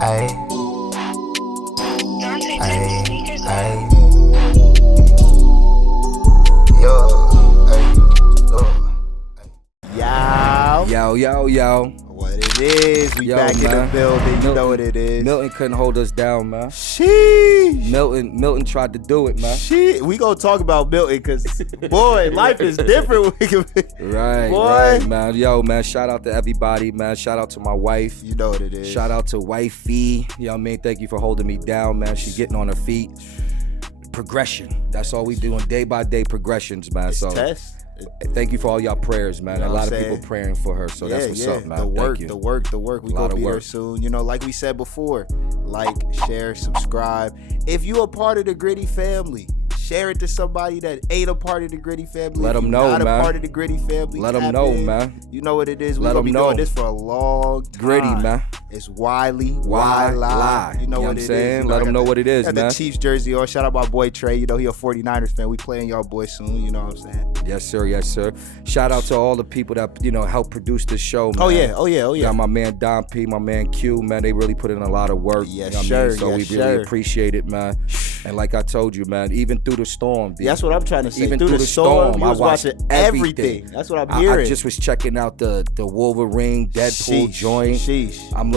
Ay, ay, ay. Yo, ay, Yo. What it is, we Yo, back in the man. building, you know what it is. Milton couldn't hold us down, man. Sheesh. Milton tried to do it, man. Sheesh. We gonna talk about Milton, cause boy, life is different. Right, man. Yo, man, shout out to everybody, man. Shout out to my wife. You know what it is. Shout out to wifey. You know what I mean? Thank you for holding me down, man. She's getting on her feet. Progression. That's all we doing, day by day progressions, man. It's so test. thank you for all y'all prayers, man. You know a lot what of I'm people saying? praying for her, so that's what's up, man. The work. Thank you. The work. We gonna be there soon. You know, like we said before, like, share, subscribe. If you a part of the Gritty family, share it to somebody that ain't a part of the Gritty family. Let them know, not man. a part of the Gritty family. Let them tap know, in. man. You know what it is. We Let gonna them be know. doing this for a long time. Gritty, man. It's Wylie. Wylie. You know what I'm it is. saying? You know, Let I them got know what it is, got man. the Chiefs jersey on. Shout out my boy Trey. You know, he a 49ers fan. We playing y'all boys soon. You know what I'm saying? Yes, sir. Yes, sir. Shout out to all the people that, you know, help produce this show, man. Oh yeah. Got my man Don P, my man Q, man. They really put in a lot of work. Yes, you know what I sir. mean? So Yes, we really sir. appreciate it, man. And like I told you, man, even through the storm, Yeah, that's what I'm trying to say. Even through the storm, I was watched watching everything. That's what I'm I hearing. just was checking out the Wolverine Deadpool joint. Sheesh. I'm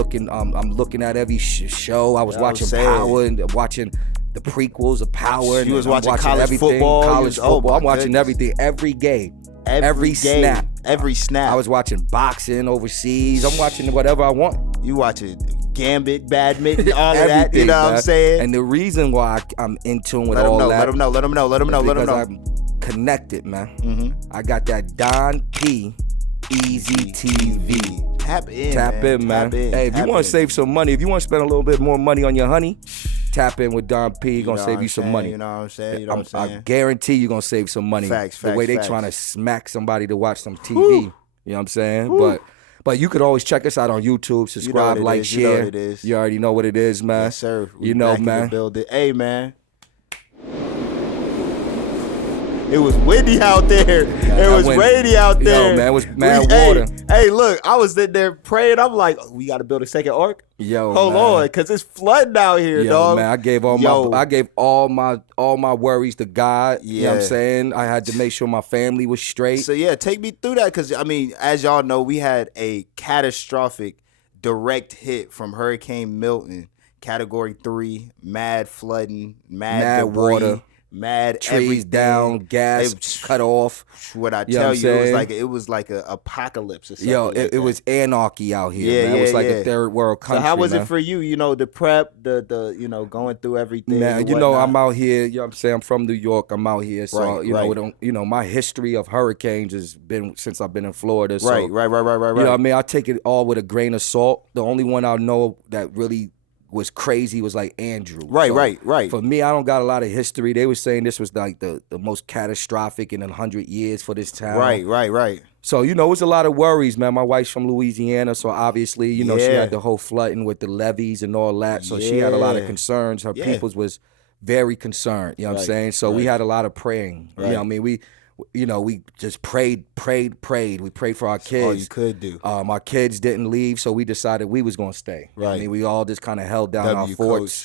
looking at every show. I was Yeah, I was watching saying. Power and watching the prequels of Power. You was and I'm watching college everything, football. College football. I'm watching goodness. everything every game. Every game, snap. Every snap. I was watching boxing overseas. I'm watching whatever I want. You watching Gambit, badminton, all of that. You Everything, know what I'm man. saying? And the reason why I'm in tune with let all them know. that. Let them know. Let them know. Let them know. Let them because know. I'm connected, man. Mm-hmm. I got that Don P Easy TV. Tap in, Tap in, man. Tap in. Hey, if you Tap want in. to save some money, if you want to spend a little bit more money on your honey, tap in with Don P. He's going to save you some money. You know what I'm saying? You know what I'm I saying? guarantee you're going to save some money. Facts, the way they facts. trying to smack somebody to watch some TV. Whew. You know what I'm saying? Whew. But you could always check us out on YouTube, subscribe, like, is. You know share. what it is. You already know what it is, man. Yes, sir. We You know, back in the man. building. Hey, man. It was windy out there. It was rainy out there. Yo, man, it was mad Hey, water. hey, look, I was in there praying. I'm like, we got to build a second ark. Yo, Hold man. on, because it's flooding out here, Yo, dog. man, I gave all my worries to God. You know what I'm Yeah. saying? I had to make sure my family was straight. So, yeah, take me through that, because, I mean, as y'all know, we had a catastrophic direct hit from Hurricane Milton, Category 3, mad flooding, mad debris, water, mad trees everything. down, gas cut off. What I You know tell what I'm you, saying? it was like an apocalypse or something. Yo, like it that. was anarchy out here, Yeah, man. It was yeah, like yeah. a third world country. So how was man. it for you? You know, the prep, the you know, going through everything. Man, and you know, whatnot? I'm out here. You know what I'm saying? I'm from New York. I'm out here. So, Right, right. My history of hurricanes has been since I've been in Florida. So, Right. You know what I mean? I take it all with a grain of salt. The only one I know that really was crazy was like Andrew. Right, So, right. For me, I don't got a lot of history. They were saying this was like the most catastrophic in 100 years for this town. Right. So, you know, it was a lot of worries, man. My wife's from Louisiana, so obviously, you know, she Yeah. had the whole flooding with the levies and all that. So she had a lot of Yeah. concerns. Her Yeah. peoples was very concerned, you know what I'm Right, saying? So we right. had a lot of praying. You know what I mean? We just prayed. We prayed for our kids. All you could do. Our kids didn't leave, so we decided we was going to stay. Right. I mean, we all just kind of held down our W forts.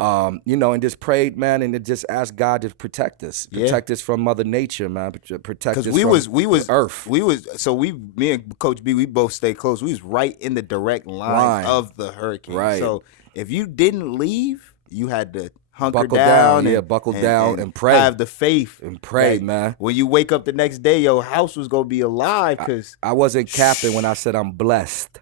coach. You know, and just prayed, man, and just asked God to protect us. Yeah. Protect us from Mother Nature, man. Protect us Because we from was Earth. Me and Coach B, we both stayed close. We was right in the direct line of the hurricane. Right. So if you didn't leave, you had to hunker Buckle down. down, buckle down and pray. Have the faith. And pray, Like, man. When you wake up the next day, your house was going to be alive because I wasn't capping when I said I'm blessed.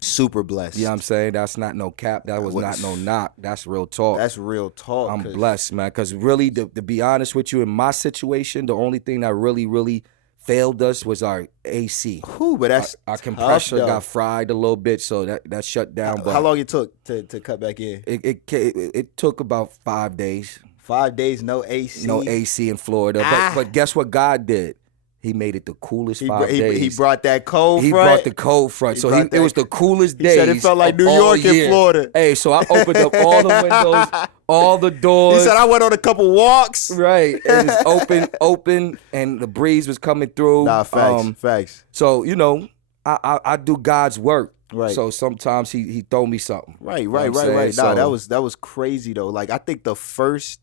super blessed. You know what I'm saying? That's not no cap. That was not no knock. That's real talk. That's real talk. I'm 'cause blessed, man. Because really, to be honest with you, in my situation, the only thing that really failed us was our AC. Whew, but that's Our tough, compressor though. got fried a little bit, so that shut down. But How long it took to cut back in? it took about 5 days. 5 days, no AC. No AC in Florida. But guess what God did? He made it the coolest 5 days. He brought that cold He front. brought the cold front. He So brought it was that- the coolest He days. said it felt like of New all York and year. Florida. Hey, so I opened up all the windows, all the doors. He said I went on a couple walks. Right. It was open, and the breeze was coming through. Nah, facts. So, you know, I do God's work. Right. So sometimes he throw me something. Right. You know what I'm Nah, saying? that was crazy though. Like I think the first,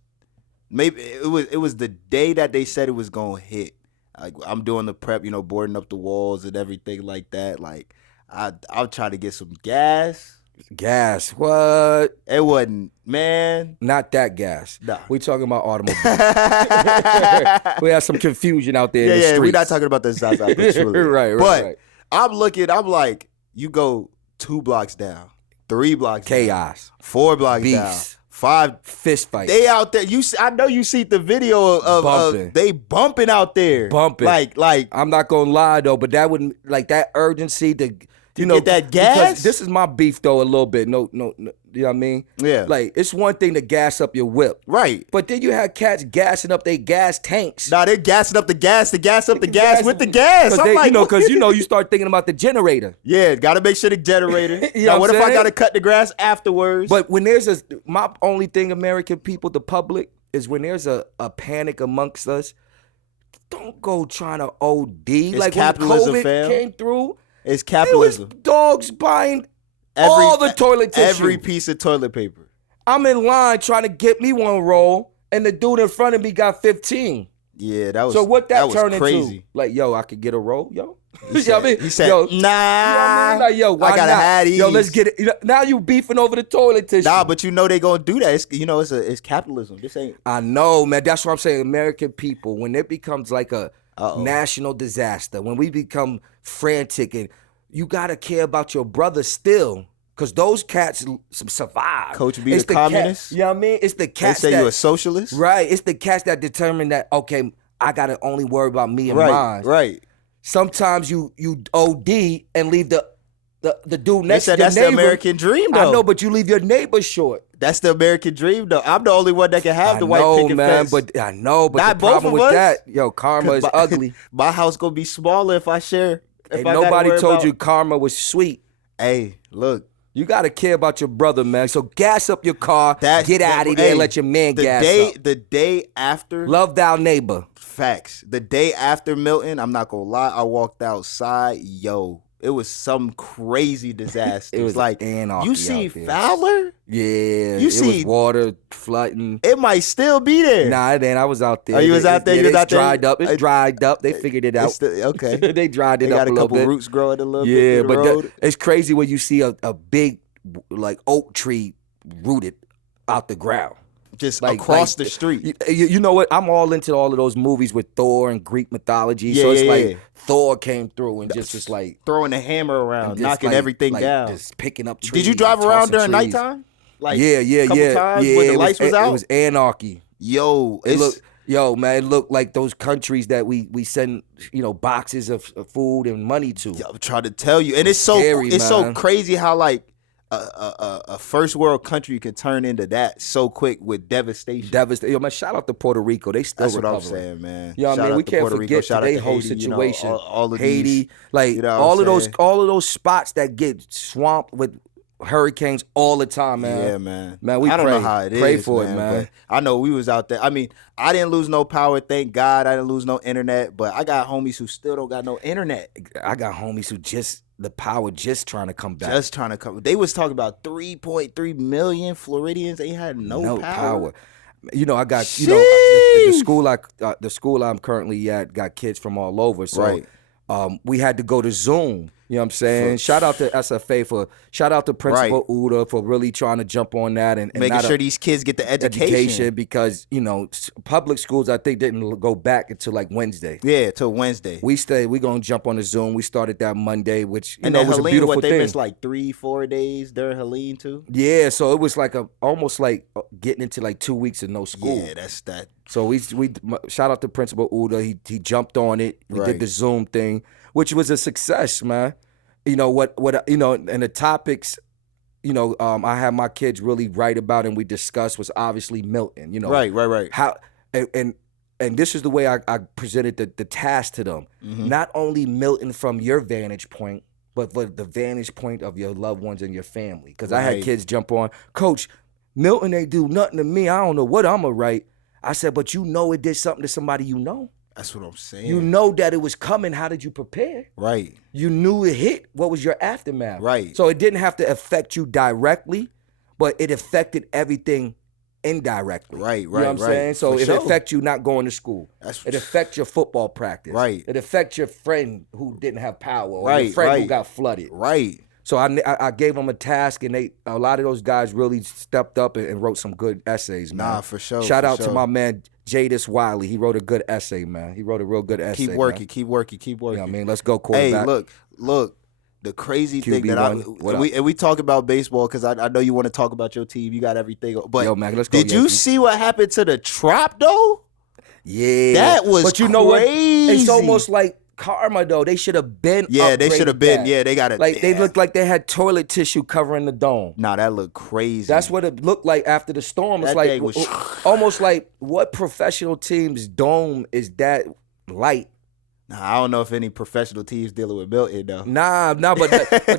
maybe it was the day that they said it was gonna hit. Like I'm doing the prep, boarding up the walls and everything like that. Like I'll try to get some gas. Gas. What? It wasn't, man. Not that gas. Nah. We talking about automobiles. We had some confusion out there in the Yeah, streets. we're not talking about the Zaza Pachulia. Right, But right. I'm like, you go 2 blocks down, 3 blocks down, Chaos. 4 blocks Beefs. down, 5. Fist fight. They out there. I know you see the video of Bumping. they bumping out there. Bumping. Like I'm not gonna lie though, but that wouldn't like that urgency to get that gas? Because this is my beef though a little bit. No, you know what I mean? Yeah. Like it's one thing to gas up your whip. right. But then you have cats gassing up their gas tanks. Nah, they're gassing up the gas to gas up the gas with the gas. Cause I'm they, like, because you start thinking about the generator. yeah, gotta make sure the generator. You know Now, what what I'm if I saying? gotta cut the grass afterwards? But when my only thing, American people, the public, is when there's a panic amongst us, don't go trying to OD. Like capitalism, when COVID fam. came through, it's it was capitalism. dogs buying all the toilet tissue. Every piece of toilet paper. I'm in line trying to get me one roll, and the dude in front of me got 15. Yeah, that was So what that was turned crazy. into? Like, yo, I could get a roll, yo. He You know what I mean? He said, yo, nah. you know what I mean? Like, yo, why I gotta not? have these. Yo, let's get it. Now you beefing over the toilet tissue. Nah, but they gonna do that. It's capitalism. This ain't. I know, man. That's what I'm saying. American people, when it becomes like a Uh-oh. national disaster, when we become frantic, and you gotta care about your brother still, because those cats survive. Coach be It's the cat- communist? you know what I mean? It's the They cats say that you a socialist. right. It's the cats that determine that. Okay, I gotta only worry about me and Right. mine. Right. Sometimes you OD and leave the dude They next said to your that's neighbor. the American dream, though. I know, but you leave your neighbor short. That's the American dream, though. I'm the only one that can have the I white know, picket man, fence. but I know, but Not the both problem of with us. that, yo, karma is My- ugly. My house gonna be smaller if I share. If Ain't I gotta nobody worry told about- you karma was sweet. Hey, look. You gotta care about your brother, man. So gas up your car, get out of there, Hey, and let your man the gas day, up. The day after. Love thou neighbor. Facts. The day after Milton, I'm not gonna lie, I walked outside. Yo, it was some crazy disaster. It was like anarchy you see out there. Fowler, Yeah, You it see- was water flooding. it might still be there. Nah, it ain't. I was out there. Oh, you was out there? You was it's out there? dried up. It's dried up. They figured it out. It's okay. They dried it They up got a a little couple bit. roots growing a little bit. Yeah, through the but road. it's crazy when you see a big like oak tree rooted out the ground. just like- across like, the street. You know what? I'm all into all of those movies with Thor and Greek mythology. Yeah, so it's yeah, like yeah. Thor came through and just like Throwing the hammer around, just knocking like- everything like down. just picking up trees. Did you drive and around tossing during trees. nighttime? Like Yeah, couple times when the it lights was It out? was anarchy. Yo, It it's looked, yo, man, it looked like those countries that we send, boxes of food and money to. Yo, I'm trying to tell you, and it's so Scary, so man. crazy how like a first world country can turn into that so quick with devastation. Devastating. Yo, man, shout out to Puerto Rico. They still That's what I'm recovering. saying, man. You know what I Shout mean? out We to can't Puerto Rico. forget Shout out today's to whole Haiti, situation. all of Haiti, these, like you know what all I'm of those saying? all of those spots that get swamped with hurricanes all the time, man. Yeah, man. Man, we I don't pray. know how it is. Pray for it, man. But I know we was out there. I mean, I didn't lose no power, thank God. I didn't lose no internet, but I got homies who still don't got no internet. I got homies who the power just trying to come back. Just trying to come. They was talking about 3.3 million Floridians. They had no power. I got the Sheesh. the school I'm currently at got kids from all over. So Right. we had to go to Zoom. You know what I'm saying? Shout out to SFA shout out to Principal Uda for really trying to jump on that and Making not sure these kids get the education. because public schools I think didn't go back until like Wednesday. Yeah, till Wednesday. We gonna jump on the Zoom. We started that Monday, which And was then a Helene, beautiful they thing. missed like 3-4 days during Helene too. Yeah, so it was like almost like getting into like 2 weeks of no school. Yeah, that's that. So we shout out to Principal Uda. He jumped on it. We Right. did the Zoom thing, which was a success, man. And the topics, I had my kids really write about and we discussed was obviously Milton. Right. How and this is the way I presented the task to them. Mm-hmm. Not only Milton from your vantage point, but for the vantage point of your loved ones and your family. Because I had Right. kids jump on, Coach, Milton ain't do nothing to me. I don't know what I'm going to write. I said, but it did something to somebody you know. That's what I'm saying. You know that it was coming. How did you prepare? Right. You knew it hit. What was your aftermath? Right. So it didn't have to affect you directly, but it affected everything indirectly. Right, You know what I'm saying? So For it sure. affects you not going to school. It affects your football practice. Right. It affects your friend who didn't have power, or Right, your friend who right. got flooded. Right. So I gave them a task, and a lot of those guys really stepped up and wrote some good essays, man. Nah, for sure. Shout for out to sure. my man Wylie. He wrote a good essay, man. He wrote a real good essay. Keep working, man. keep working, keep working. You know what I mean? Let's go quarterback. Hey, look. The crazy thing that QB1, we talk about baseball because I know you want to talk about your team. You got everything. But Yo, man, let's go did you Yankees. see what happened to the Trop though? Yeah, That was But you know what? crazy. It's almost like karma, though. They should have been. Yeah, they should have upgraded been. that. Yeah, they got it. Like they looked like they had toilet tissue covering the dome. Nah, that looked crazy. That's what it looked like after the storm. It's That like thing was- almost like what professional team's dome is that light? Nah, I don't know if any professional teams dealing with Milton though. Nah, but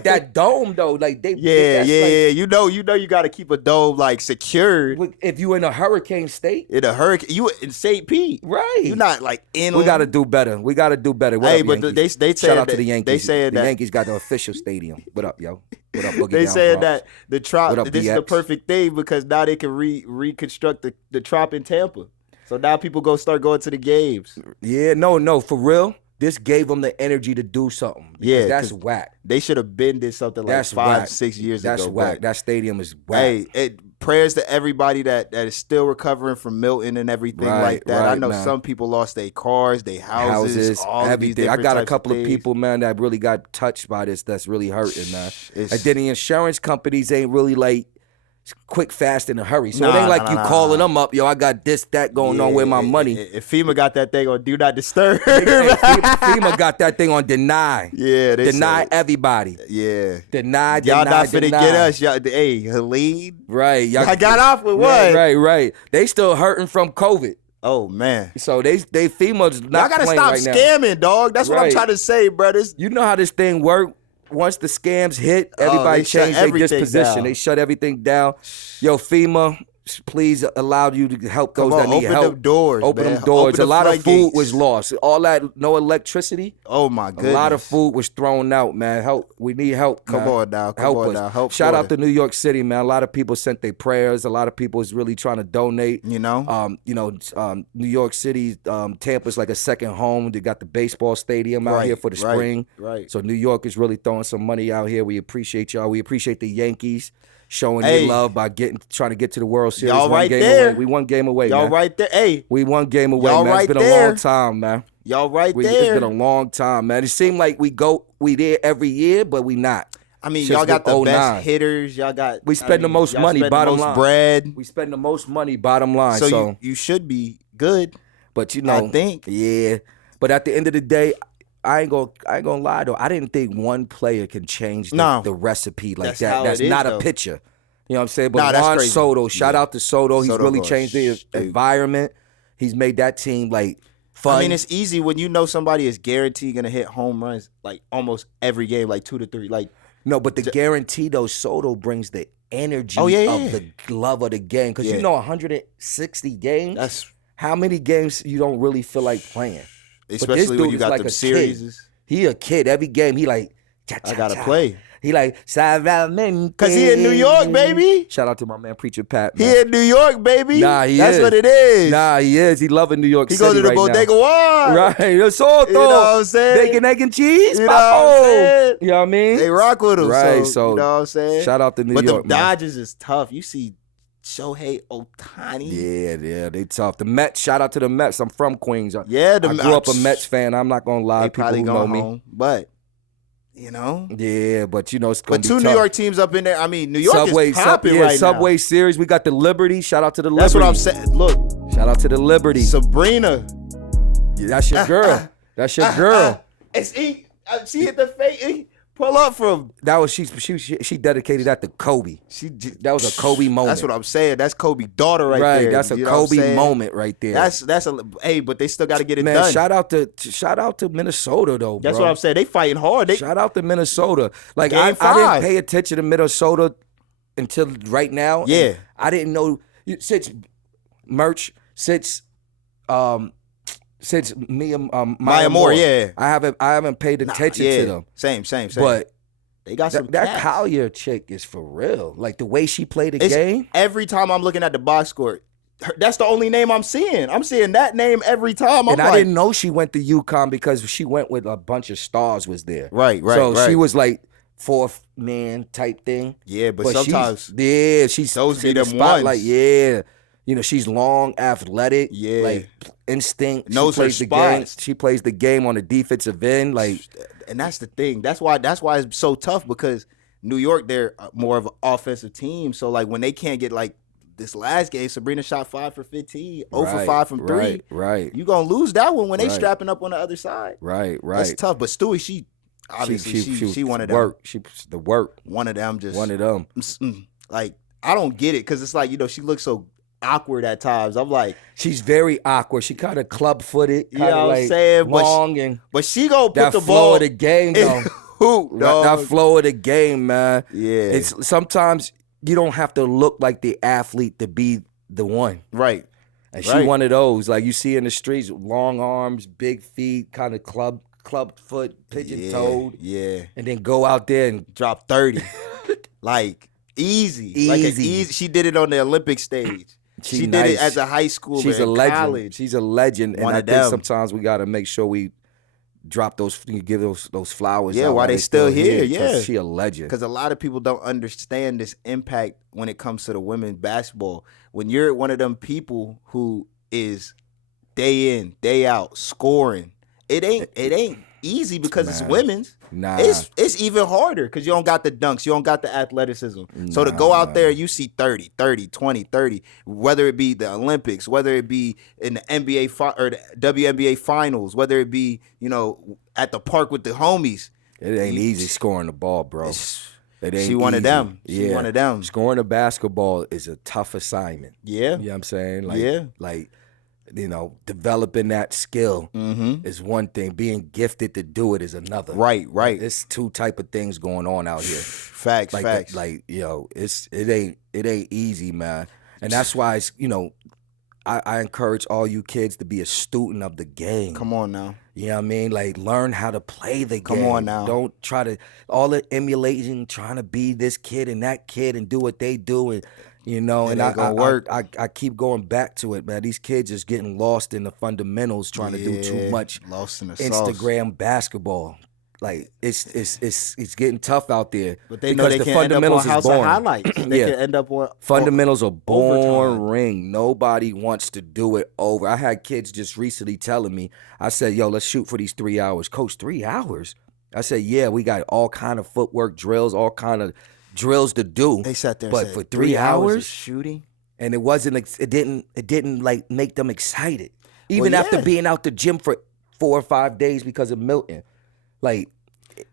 that dome though, like they Yeah, that's yeah, like, yeah. You know, you got to keep a dome like secured. If you in a hurricane state, In a hurricane, you in St. Pete, right? You're not like in. We got to do better. We got to do better. What Hey, up, but Yankees? they Shout said out to that- the Yankees. they said the that- Yankees got the official stadium. What up, yo? What up, Boogie They Down said Bronx? that the Trop. What up, This is the BX? perfect thing because now they can reconstruct the Trop in Tampa. So now people start going to the games. Yeah, no, for real. This gave them the energy to do something. Because Yeah, that's 'cause whack. They should have been did something like That's 5, whack. 6 years That's ago. whack. but- That stadium is whack. Hey, prayers to everybody that is still recovering from Milton and everything Right, like that. I right, know man. some people lost their cars, their houses, all of these everything. I different got a types couple of things. people, man, that really got touched by this. That's really hurting, man. It's- And then the insurance companies ain't really like quick, fast, in a hurry. So it Nah, ain't like nah, you nah, calling nah. them up, yo, I got this, that going on with my money. If FEMA got that thing on Do Not Disturb. Hey, FEMA got that thing on deny. Yeah, they Deny said- everybody. Yeah. Deny, Y'all deny, not finna deny. get us. Y'all, hey, Helene. Right. I got off with what? Right. They still hurting from COVID. Oh, man. So they FEMA's not Y'all gotta playing stop right now. scamming, dog. That's what I'm Right. trying to say, brothers. You know how this thing work. Once the scams hit, everybody they shut changed their everything disposition. down. They shut everything down. Yo, FEMA, please allow you to help those Come that on, need open help. them doors, Open man. them doors. Open A the lot of food floodgates. was lost. All that, no electricity. Oh, my goodness. A lot of food was thrown out, man. Help. We need help. Come man. on now. Come help on us. now. Help Shout for out it. to New York City, man. A lot of people sent their prayers. A lot of people is really trying to donate. You know? New York City, Tampa's like a second home. They got the baseball stadium out Right, here for the right, spring. right. So New York is really throwing some money out here. We appreciate y'all. We appreciate the Yankees showing Hey. their love by trying to get to the World Series. Y'all One right game there. away. We one game away, Y'all man. right there. Hey, We one game away, Y'all man. right It's been a there. long time, man. y'all right It's there. been a long time, man. It seemed like we there every year, but we not. I mean, Since y'all got the 09. best hitters. Y'all got. We spend the most y'all money, spend bottom the most line. bread. We spend the most money, bottom line. So, So, you should be good. but you know, I think. yeah. But at the end of the day, I ain't gonna lie though. I didn't think one player can change No. the recipe like That's that. how That's it is, not though. a pitcher. You know what I'm saying? But Nah, that's Juan crazy. Soto, shout Yeah. out to Soto. He's Soto really goes, changed the dude. environment. He's made that team like fun. I mean, it's easy when you know somebody is guaranteed gonna hit home runs like almost every game, like 2 to 3. Like, No, but the guarantee though, Soto brings the energy Oh, yeah, of yeah. the love of the game. Because Yeah. you know 160 games, that's how many games you don't really feel like playing? especially when dude you is got like them a kid. series. He a kid. Every game he like, cha, I cha, gotta cha. play. He like, Salvamente. Cause he in New York, baby. Shout out to my man, Preacher Pat, He man. in New York, baby. Nah, he That's is. what it is. Nah, he is. He loving New York he City goes to the right Bodega now. One. Right. That's all, You know what I'm saying? Bacon, egg, and cheese, You know what I'm papo. saying? You know what I mean? They rock with him. Right, So, so you know what I'm saying? Shout out to New but York, the man. Dodgers is tough. You see Shohei Ohtani. Yeah, they tough. The Mets, shout out to the Mets. I'm from Queens. Yeah, I grew up a Mets fan. I'm not gonna lie. They People probably who going know me. home. But, you know. Yeah, but you know it's gonna But be 2 tough. New York teams up in there. I mean, New York Subway, is popping yeah, right Subway now. Series. We got the Liberty. Shout out to the Liberty. That's what I'm saying. Look, Shout out to the Liberty. Sabrina. Yeah, that's your girl. That's your girl. She hit the face. Pull up from. That was she dedicated that to Kobe. That was a Kobe moment. That's what I'm saying. That's Kobe's daughter right there. That's a You know what I'm Kobe saying? moment right there. That's a hey, but they still got to get it Man, done. shout out to Minnesota though. That's bro. what I'm saying. They fighting hard. They Shout out to Minnesota. Like Game I didn't 5. pay attention to Minnesota until right now. and Yeah. I didn't know since since me and Maya Moore, yeah. I haven't paid attention yeah. to them. Same. But they got some that cats. Collier chick is for real. Like the way she played the game. Every time I'm looking at the box score, that's the only name I'm seeing. I'm seeing that name every time. And I didn't know she went to UConn because she went with a bunch of stars was there. Right. So she was like fourth man type thing. Yeah, but sometimes she's those be in the them spotlight. ones. Yeah. You know, she's long, athletic, Yeah. like instinct. Knows she plays her the game. spots. She plays the game on the defensive end. Like, and that's the thing. That's why it's so tough because New York, they're more of an offensive team. So like when they can't get like this last game, Sabrina shot 5 for 15, 0 for 5 from 3. Right. You gonna lose that one when they Right. strapping up on the other side. Right. That's tough. But Stewie, she obviously she one of them. The work. One of them just One of them. like I don't get it because it's like, you know, she looks so awkward at times. I'm like, She's very awkward. She kind of club-footed, you kind know of what I'm like saying? long and But she gonna put that the flow ball of the game though. hoop, dog. That flow of the game, man. Yeah. It's sometimes you don't have to look like the athlete to be the one. Right. And she one of those. Like you see in the streets, long arms, big feet, kind of club foot, pigeon toed. Yeah. And then go out there and Drop 30. Like easy. Like Easy. she did it on the Olympic stage. She did it as a high schooler. She's a in legend. college. She's a legend. One And I of think them. sometimes we gotta make sure we drop those, give those flowers. Yeah, out while they still here, 'cause yeah. she a legend. Because a lot of people don't understand this impact when it comes to the women's basketball. When you're one of them people who is day in, day out scoring, it ain't easy because it's women's. Nah. It's even harder because you don't got the dunks, you don't got the athleticism. So to go out there, you see 30, 20, 30, whether it be the Olympics, whether it be in the NBA or the WNBA Finals, whether it be, you know, at the park with the homies. It ain't easy scoring the ball, bro. It ain't She one of easy. them. She one of them. Scoring a basketball is a tough assignment. Yeah. You know what I'm saying? Like, Yeah. Like, you know, developing that skill is one thing. Being gifted to do it is another. Right. It's two type of things going on out here. Facts. Like, yo, it ain't easy, man. And that's why it's, you know, I encourage all you kids to be a student of the game. Come on now. You know what I mean? Like, learn how to play the game. Come on now. Don't try to, all the emulating, trying to be this kid and that kid and do what they do. And, you know, and ain't gonna work. I keep going back to it, man. These kids is getting lost in the fundamentals, trying to do too much Lost in the Instagram basketball. Like, it's getting tough out there. But they know they can't end up on House of Highlights. They can end up on fundamentals are overtime. boring. Nobody wants to do it over. I had kids just recently telling me, I said, yo, let's shoot for these 3 hours. Coach, 3 hours? I said, yeah, we got all kind of footwork drills, all kind of drills to do. They sat there and but said, for 3 hours of hours shooting? and it wasn't, it didn't like make them excited. Even Well, after yeah. being out the gym for 4 or 5 days because of Milton. Like,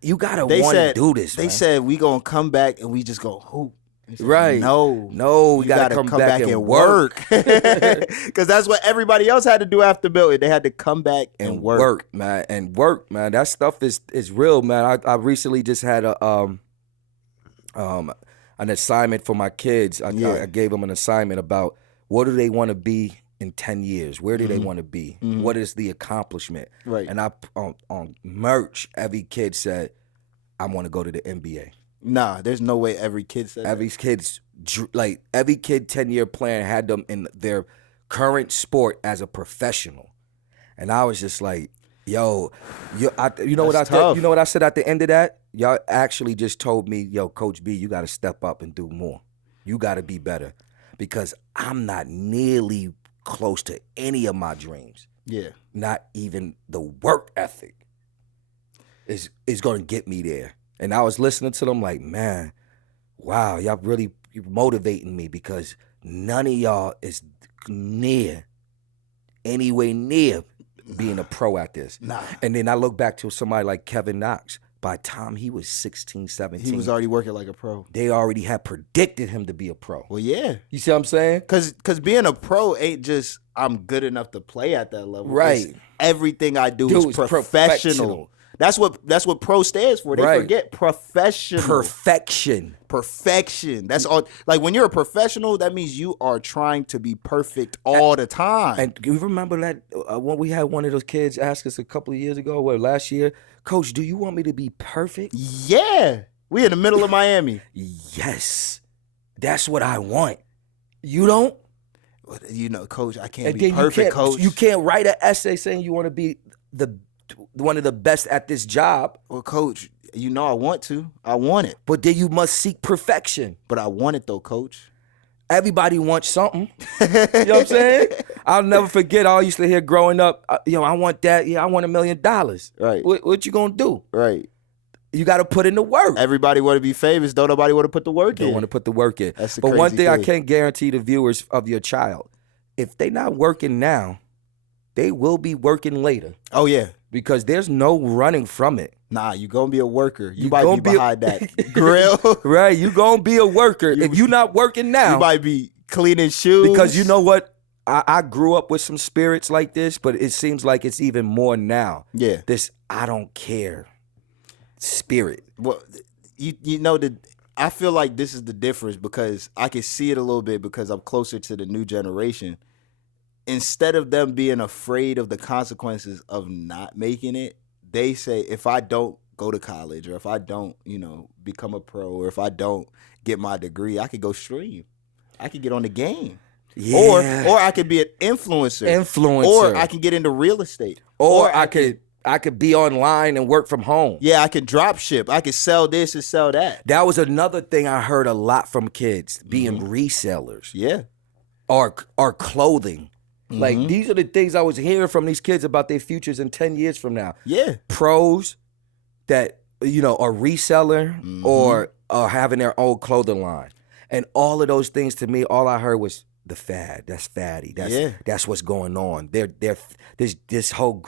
you gotta They want to said, do this, They man. said we gonna come back and we just go hoop. They said, Right. No, we you gotta come back and work. Because that's what everybody else had to do after Milton. They had to come back and work. man. And work, man. That stuff is real, man. I recently just had an assignment for my kids. I gave them an assignment about what do they want to be in 10 years? Where do they want to be? What is the accomplishment? Right. And I on merch, every kid said, I want to go to the NBA. Nah, there's no way every kid said Every kid's like every kid 10-year plan had them in their current sport as a professional, and I was just like, "Yo, you know what I That's said? tough. You know what I said at the end of that? Y'all actually just told me, yo, Coach B, you got to step up and do more. You got to be better because I'm not nearly close to any of my dreams. Yeah. Not even the work ethic is going to get me there." And I was listening to them like, man, wow, y'all really motivating me because none of y'all is anywhere near being a pro at this. Nah. And then I look back to somebody like Kevin Knox. By the time he was 16, 17, He was already working like a pro. they already had predicted him to be a pro. Well, yeah. You see what I'm saying? Cause being a pro ain't just I'm good enough to play at that level. Right. It's everything I do Dude, is professional. That's what pro stands for. They Right. forget professional. Perfection. That's all. Like when you're a professional, that means you are trying to be perfect all the time. And you remember that when we had one of those kids ask us a couple of years ago, last year, Coach, do you want me to be perfect? Yeah. We in the middle of Miami. Yes. That's what I want. You don't? You know, Coach, I can't And be then perfect, Coach. you can't write an essay saying you want to be one of the best at this job. Well, Coach, you know I want to. I want it. But then you must seek perfection. But I want it though, Coach. Everybody wants something. You know what I'm saying? I'll never forget. I used to hear growing up, I want that. Yeah, I want $1 million. Right. What you gonna do? Right. You got to put in the work. Everybody want to be famous, though. Nobody want to put the work in. Don't want to put the work in. That's the But one crazy thing I thing. can't guarantee the viewers of your child, if they not working now, they will be working later. Oh, yeah. Because there's no running from it. Nah, you going to be a worker. You You might gonna be be behind that grill. Right, you going to be a worker. If you not working now. You might be cleaning shoes. Because you know what? I grew up with some spirits like this, but it seems like it's even more now. Yeah. This I don't care spirit. Well, you know, I feel like this is the difference because I can see it a little bit because I'm closer to the new generation. Instead of them being afraid of the consequences of not making it, they say, if I don't go to college or if I don't, become a pro or if I don't get my degree, I could go stream. I could get on the game. Yeah. Or I could be an influencer. Influencer. Or I can get into real estate. Or I could be online and work from home. Yeah, I can drop ship. I could sell this and sell that. That was another thing I heard a lot from kids, being resellers. Yeah. Or clothing. Like, these are the things I was hearing from these kids about their futures in 10 years from now. Yeah. Pros that, are reseller or are having their own clothing line. And all of those things, to me, all I heard was the fad. That's fatty. That's what's going on. This whole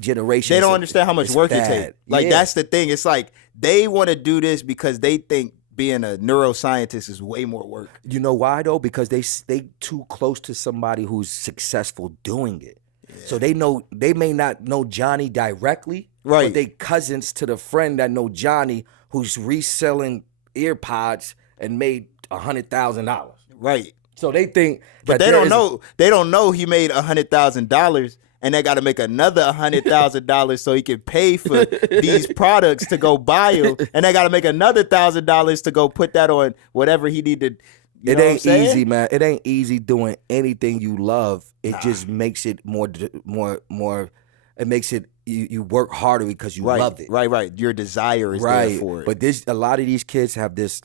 generation. They don't understand how much work it takes. Like, that's the thing. It's like they want to do this because they think being a neuroscientist is way more work. You know why though? Because they too close to somebody who's successful doing it. Yeah. So they may not know Johnny directly, right? But they cousins to the friend that know Johnny who's reselling earpods and made $100,000. Right. So they think, but they don't know. They don't know he made $100,000. And they got to make another $100,000 so he can pay for these products to go buy them. And they got to make another $1,000 to go put that on whatever he needed. It ain't easy, man. It ain't easy doing anything you love. It just makes it more. It makes it you work harder because you love it. Right. Your desire is there for it. But a lot of these kids have this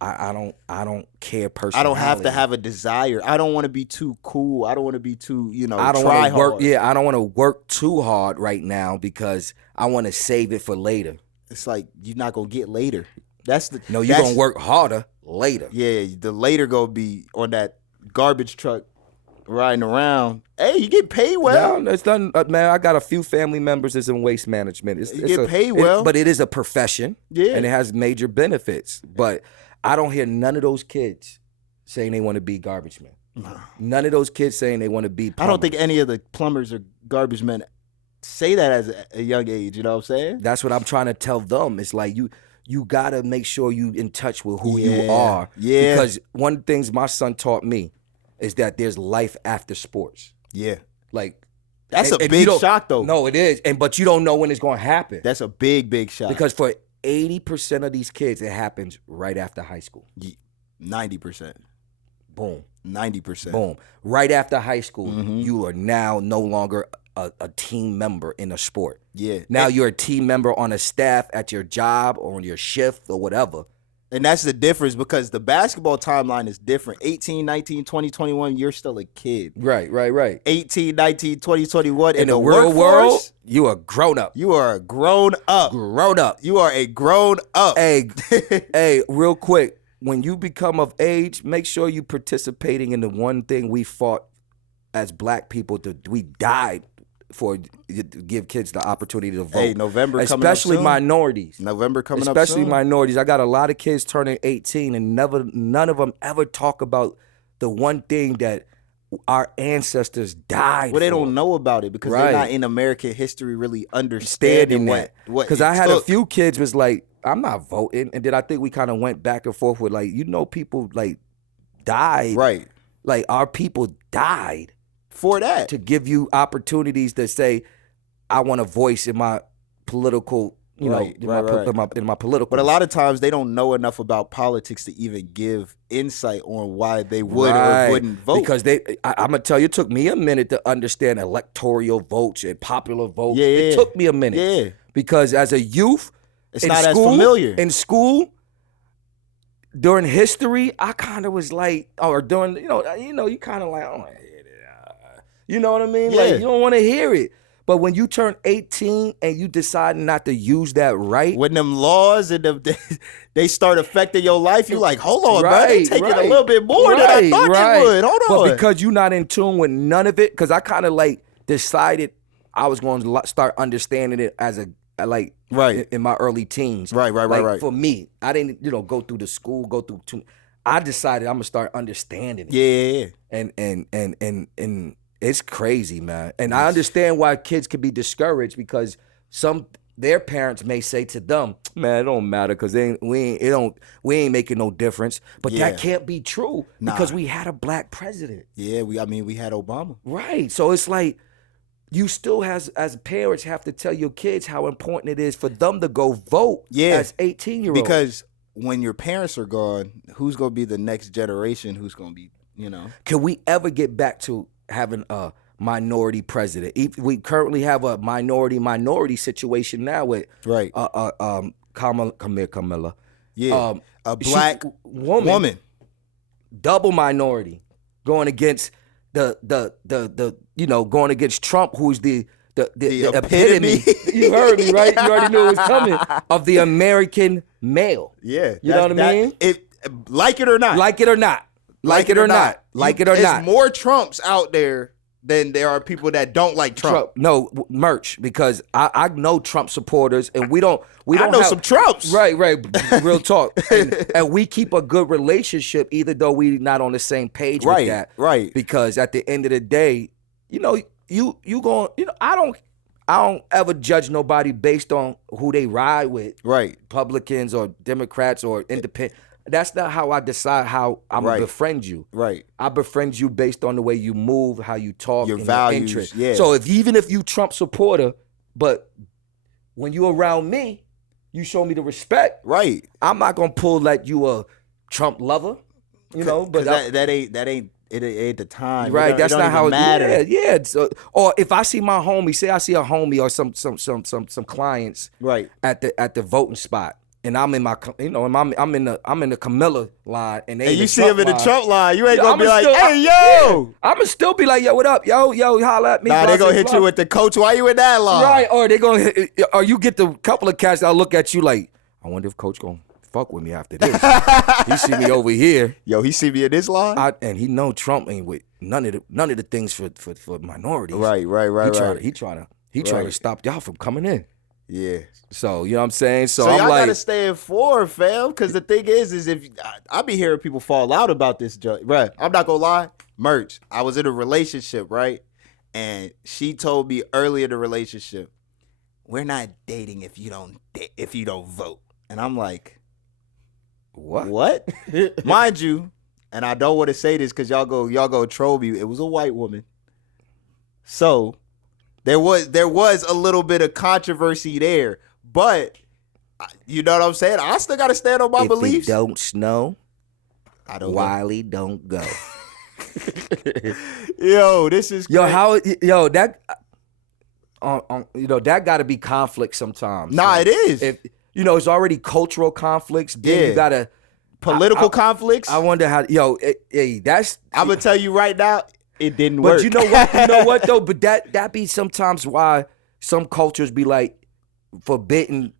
I don't care personality. I don't have to have a desire. I don't want to be too cool. I don't want to be too, I don't try want to work. hard. Yeah, I don't want to work too hard right now because I want to save it for later. It's like you're not gonna get later. You're gonna work harder later. Yeah, the later gonna be on that garbage truck riding around. Hey, you get paid well. No, it's done, man. I got a few family members that's in waste management. You get paid well. But it is a profession. Yeah. And it has major benefits. But I don't hear none of those kids saying they want to be garbage men. No. None of those kids saying they want to be plumbers. I don't think any of the plumbers or garbage men say that as a young age. You know what I'm saying? That's what I'm trying to tell them. It's like you got to make sure you in touch with who you are. Yeah. Because one of the things my son taught me is that there's life after sports. Yeah. Like, that's a big shock, though. No, it is. But you don't know when it's going to happen. That's a big shock. Because for 80% of these kids, it happens right after high school. 90%. Boom. 90%. Boom. Right after high school, Mm-hmm. you are now no longer a team member in a sport. Yeah. Now you're a team member on a staff at your job or on your shift or whatever. And that's the difference because the basketball timeline is different. 18, 19, 20, 21, you're still a kid. Right. 18, 19, 20, 21, in the real world, you are grown up. You are a grown up. You are a grown up. Hey, real quick, when you become of age, make sure you participating in the one thing we fought as black people. We died for to give kids the opportunity to vote. Hey, November coming up especially soon. minorities. November coming up Especially soon. minorities. I got a lot of kids turning 18 and none of them ever talk about the one thing that our ancestors died. Well, they for. don't know about it because Right. they're not in American history really understanding what. Because I had a Look, few kids was like, I'm not voting, and then I think we kind of went back and forth with like, people like died, right like our people died for that. to give you opportunities to say, I want a voice in my political, Right, in my political. But a lot of times they don't know enough about politics to even give insight on why they would or wouldn't vote. Because I'm gonna tell you, it took me a minute to understand electoral votes and popular votes. Yeah, It took me a minute. Yeah. Because as a youth, It's not as familiar. In school, during history, I kind of was like, or during, you kind of like, oh, you know what I mean? Yeah. Like, you don't want to hear it. But when you turn 18 and you decide not to use that right, When them laws and they start affecting your life, you like, hold on, bro. They taking a little bit more than I thought they would. Hold on. But because you're not in tune with none of it, because I kind of like decided I was going to start understanding it as in my early teens. Right. For me, I didn't, go through the school, I decided I'm gonna start understanding it. Yeah. And it's crazy, man. And I understand why kids can be discouraged because their parents may say to them, "Man, it don't matter because we ain't making no difference." But that can't be true because we had a black president. Yeah, we had Obama. Right. So it's like you still as parents have to tell your kids how important it is for them to go vote as 18-year-olds. Because when your parents are gone, who's gonna be the next generation? Who's gonna be, Can we ever get back to having a minority president? We currently have a minority situation now with Kamala. Yeah, a black woman, double minority, going against going against Trump, who's the epitome. You heard me, right? You already knew it was coming, of the American male. Yeah, you know what I mean? Like it or not. Like it or not. Like it or not. Like it or not. There's more Trumps out there than there are people that don't like Trump. No, merch, because I know Trump supporters, and we don't I know some Trumps. Right, real talk. And we keep a good relationship, even though we not on the same page with that. Right. Because at the end of the day, you going, I don't ever judge nobody based on who they ride with. Right. Republicans or Democrats or independent. That's not how I decide how I'm gonna befriend you. Right. I befriend you based on the way you move, how you talk, your and values. your interest. Yeah. So even if you Trump supporter, but when you around me, you show me the respect. Right. I'm not gonna pull like you a Trump lover. But that ain't the time. Right. That's not how it matter. Yeah. So, or if I see my homie, say I see a homie or some clients at the voting spot. And I'm in my, I'm in the Camilla line, and you see him in the Trump line. You ain't gonna be like, "Hey, yo!" Yeah. I'm gonna still be like, "Yo, what up, yo, holla at me." Nah, they gonna hit you with the coach. Why you in that line? Right? Or they gonna, or you get the couple of cats that'll look at you like, "I wonder if coach gonna fuck with me after this." He see me over here. Yo, he see me in this line, and he know Trump ain't with none of the things for minorities. Right. He trying to stop y'all from coming in. Yeah. So, you know what I'm saying? So I'm y'all like, gotta stay informed, fam. Because the thing is if I be hearing people fall out about this, right? I'm not gonna lie, merch. I was in a relationship, right? And she told me early in the relationship, "We're not dating if you don't vote." And I'm like, what? Mind you, and I don't want to say this because y'all go troll me. It was a white woman, so there was a little bit of controversy there. But you know what I'm saying? I still got to stand on my beliefs. If it don't snow, I don't Wylie don't go. Yo, this is crazy. That that got to be conflict sometimes. Nah, it is. If it's already cultural conflicts. Then you gotta political conflicts. I wonder how. That's. I'm gonna tell you right now, it didn't work. But you know what? You know what though? But that be sometimes why some cultures be like forbidding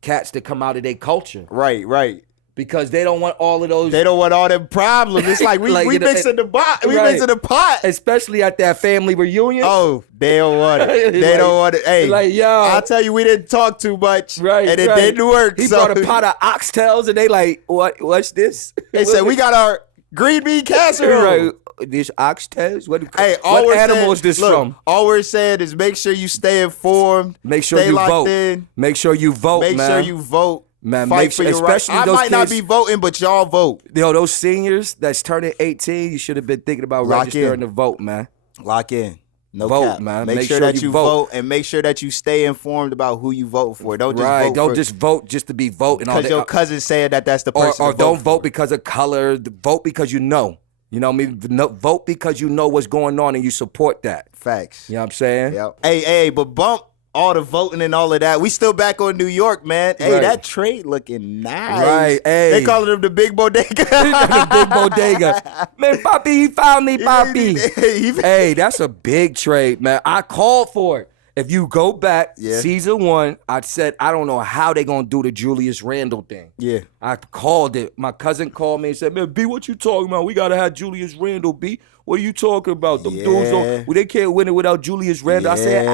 cats to come out of their culture. Right. Because they don't want all of those. They don't want all them problems. It's like we mixing the pot. We mixing the pot. Especially at that family reunion. Oh, they don't want it. They don't want it. Hey, I'll tell you, we didn't talk too much. Right. And it didn't work. He brought a pot of oxtails and they like, what's this? They said, we got our green bean casserole. Right. this oxtails? Hey, all what we're animal saying, is this look, from? All we're saying is make sure you stay informed. Make sure stay you locked vote. in. Make sure you vote, Make man. sure you vote. Man, Fight make for sure, your right. especially I those might not kids- be voting, but y'all vote. Yo, those seniors that's turning 18, you should have been thinking about Lock registering in. to vote, man. Lock in. No Vote, cap. man. Make Make sure sure that you you vote. vote and make sure that you stay informed about who you vote for. Don't just Right. vote Don't for just vote just to be voting. because your cousin saying that that's the or person. to don't for. vote because of color. Vote because you know. You know what I mean? Vote because you know what's going on and you support that. Facts. You know what I'm saying? Yep. Hey, but bump all the voting and all of that. We still back on New York, man. Hey, Right. that trade looking nice. Right, hey. They calling him the big bodega. The big bodega. Man, Papi, he found me, Papi. Hey, that's a big trade, man. I called for it. If you go back, Yeah. season 1, I said, I don't know how they going to do the Julius Randle thing. Yeah. I called it. My cousin called me and said, man, B, what you talking about? We got to have Julius Randle, B. What are you talking about? The dudes don't, they can't win it without Julius Randle. I said,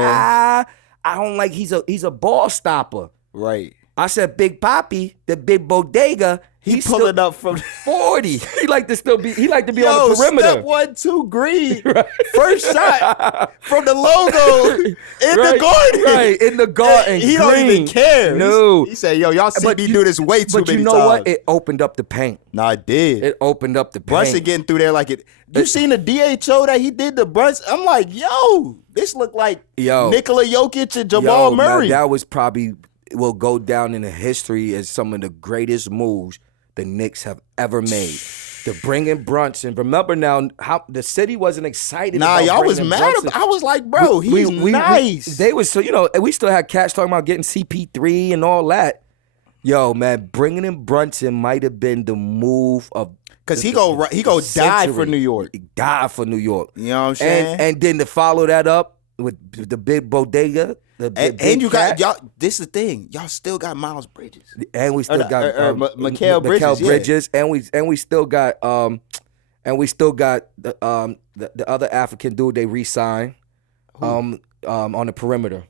I don't like, he's a ball stopper. Right. I said, Big Papi, the big bodega, He's still pulling up from 40. He like to be on the perimeter. Step 1, 2, green. First shot from the logo in the garden. Right, in the garden. He don't even green. care. No. He said, yo, y'all see But me you- do this way too But many you know times. what? It opened up the paint. Nah, it did. It opened up the paint. Brunson getting through there like it. You seen the DHO that he did to Brunson? I'm like, yo, this looked like Nikola Jokic and Jamal Murray. Man, that was probably will go down in the history as some of the greatest moves the Knicks have ever made. To bring in Brunson. Remember now how the city wasn't excited Nah, about y'all bringing was in mad. Brunson. I was like, bro, he's nice. They was so, you know, we still had cats talking about getting CP3 and all that. Yo, man, bringing in Brunson might have been the move of because he go die for New York. He died for New York. You know what I'm saying? And then to follow that up with the big bodega, and you got y'all. This is the thing. Y'all still got Miles Bridges, and we still got Mikal Bridges, and we still got the other African dude they re-signed on the perimeter.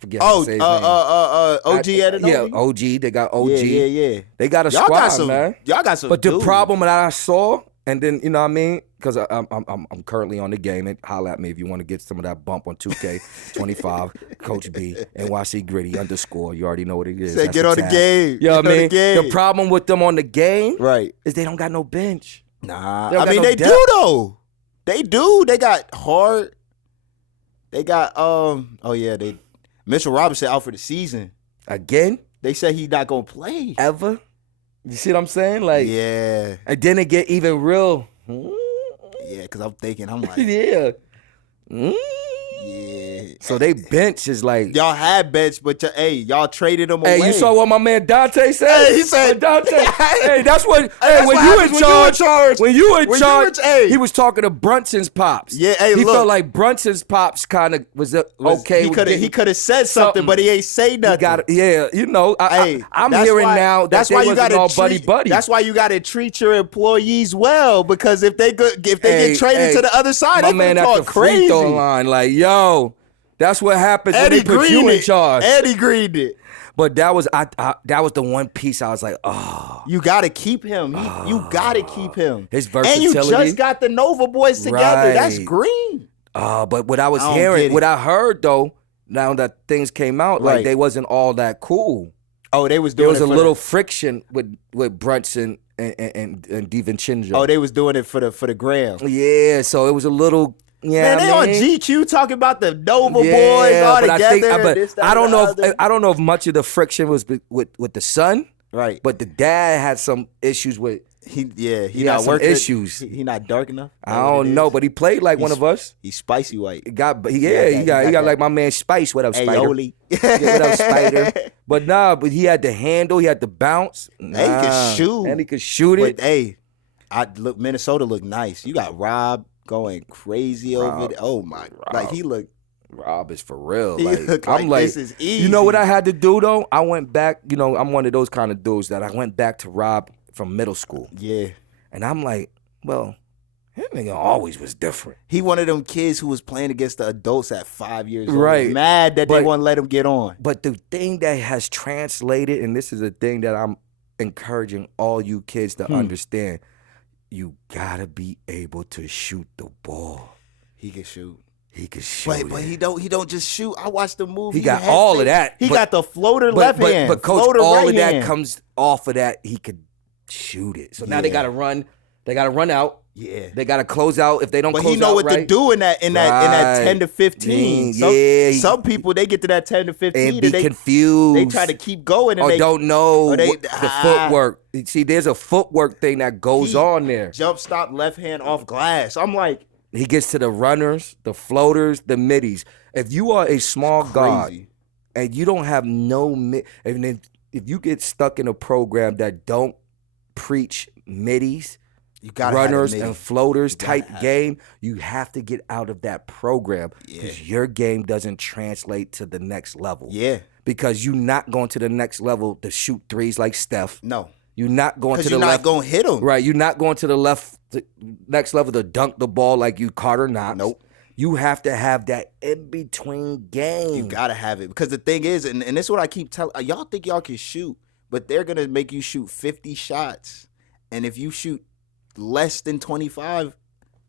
Forget to say his name. OG Anunoby? Yeah, OG. They got OG. Yeah. They got a Y'all squad, got some, man. Y'all got some. But the dudes. problem that I saw, and then you know what I mean, because I'm currently on the game. And holla at me if you want to get some of that bump on 2K25. Coach B NYC Gritty _ You already know what it is. Say, get on the game. You know what I mean? The The problem with them on the game, right, is they don't got no bench. Nah, They don't I got mean no they depth. do though. They do. They got Hart. They got Mitchell Robinson out for the season. Again? They said he's not gonna play. Ever? You see what I'm saying? Like, Yeah. and then it get even real. Yeah, because I'm thinking, I'm like, Yeah. yeah. So they bench is like, Y'all had bench, but y'all traded them away. hey, you saw what my man Dante said? Hey, he said- Dante. Hey, that's what. that's when what you happens in when you in charge. charge. When you in When you charge, in- hey. he was talking to Brunson's pops. Yeah, hey, he look. felt like Brunson's pops kind of was okay. He could have said something, but he ain't say nothing. He got yeah, you know. Hey, I'm that's hearing why- now that that's they why you wasn't gotta all treat, buddy. That's why you got to treat your employees well, because if they get traded to the other side, my they man gonna at talk the free crazy. throw line, like, yo, that's what happens when Eddie they put you in charge. Eddie Green it. But that was that was the one piece I was like, oh, You got to keep him. You got to keep him. His And versatility. you just got the Nova boys together. Right. That's green. But what I was I don't hearing, get it. what I heard though, now that things came out, Right. like they wasn't all that cool. Oh, they was There doing was it a for little friction with Brunson and DiVincenzo. Oh, they was doing it for the gram. Yeah, so it was a little. Yeah, Man, they I on mean, GQ talking about the Nova boys yeah, all but together. but this, that, I don't and know. the other. I don't know if much of the friction was with the son, Right. but the dad had some issues with. He He not got some working. issues. He not dark enough. I don't know, but he played like one of us. He's spicy white. He got he got like that. my man Spice. What up, Spider? Aioli. Yeah, what up, Spider? But but he had the handle, he had the bounce. Hey, he could shoot. And he could shoot it. But hey, Minnesota look nice. You got Rob going crazy over there. Oh my, like he look. Rob is for real. He Like, look I'm like like, this is easy. you know what I had to do though? I went back. You know, I'm one of those kind of dudes that I went back to Rob from middle school, Yeah. and I'm like, well, that nigga always was different. He one of them kids who was playing against the adults at 5 years old. Right. Mad that they But- won't let him get on. But the thing that has translated, and this is a thing that I'm encouraging all you kids to understand, you gotta be able to shoot the ball. He can shoot. He can shoot. But he don't just shoot. I watched the movie. He got all of that. He got the floater left hand. But coach, floater all right of that hand. comes off of that. He could shoot it. So now they gotta run. They gotta run out. Yeah. They gotta close out. If they don't But close he know out what to right, do in that 10 to 15. Some people they get to that 10 to 15 and be they confused. They try to keep going and or they don't know the the footwork. See, there's a footwork thing that goes on there. Jump stop left hand off glass. I'm like, he gets to the runners, the floaters, the middies. If you are a small guard and you don't have no and if you get stuck in a program that don't preach middies, you got runners and floaters type game, you have to get out of that program because your game doesn't translate to the next level. Yeah. Because you're not going to the next level to shoot threes like Steph. No. You're not going to the you're left. not going to hit them. Right. You're not going to the next level to dunk the ball like you Carter Knox. Nope. You have to have that in-between game. You got to have it. Because the thing is, and this is what I keep telling, y'all think y'all can shoot, but they're going to make you shoot 50 shots. And if you shoot less than 25,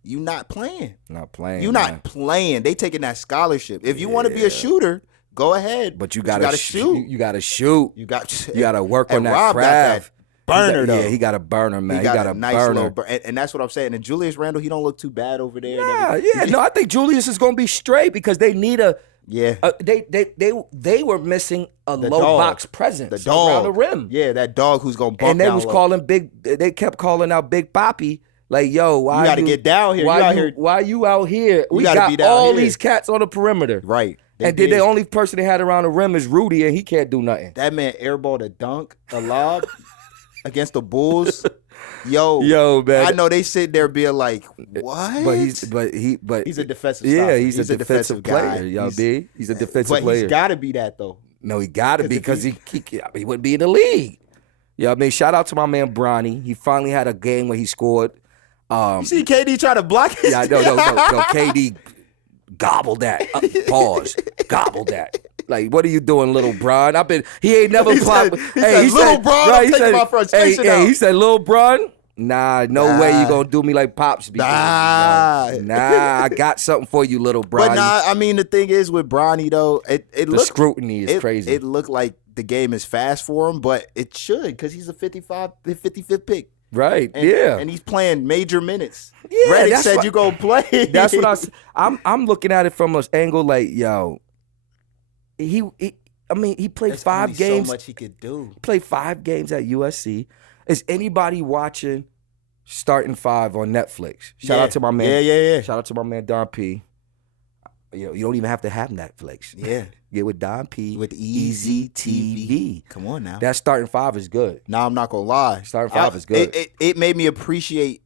you not playing. Not playing. You not playing. They taking that scholarship. If you want to be a shooter, go ahead. But you gotta shoot. You gotta shoot. You gotta work on that Rob craft. Burner though. Yeah, he got a burner, man. He got a nice burner. and that's what I'm saying. And Julius Randle, he don't look too bad over there. No, I think Julius is gonna be straight because they need a. Yeah. They were missing a The low dog. box presence The dog around the rim. Yeah, that dog who's gonna bump And they down was low. calling They kept calling out Big Papi. Like, yo, why You gotta get down here. Why you out here? We gotta got be down all here. these cats on the perimeter. Right. And then the only person they had around the rim is Rudy, and he can't do nothing. That man airballed a dunk, a lob against the Bulls. Yo, man. I know they sit there being like, what? But he's a defensive Yeah, stopper. he's a defensive player. guy. He's a defensive But player. he's got to be that though. No, he got to be because if he wouldn't be in the league. Yeah, I mean, shout out to my man Bronny. He finally had a game where he scored. You see KD try to block his Yeah, no. KD gobbled that. Pause. Gobbled that. Like, what are you doing, little Bron? He ain't never plopped. He said, "Little Bron, I'm taking my frustration out." He said, "Little Bron, nah, no way you gonna do me like Pops." Because, I got something for you, little Bron. But I mean, the thing is with Bronny though, the scrutiny is crazy. It looked like the game is fast for him, but it should because he's a 55th pick. Right. And he's playing major minutes. Yeah, Redick said you gonna play. That's what I'm looking at it from an angle like, yo, he played There's 5 only games. So much he could do. Played 5 games at USC. Is anybody watching Starting 5 on Netflix? Shout out to my man. Yeah. Shout out to my man Don P. You don't even have to have Netflix. Yeah. Get with Don P. With Easy TV. Come on now. That Starting 5 is good. Now I'm not gonna lie. Starting 5 is good. It made me appreciate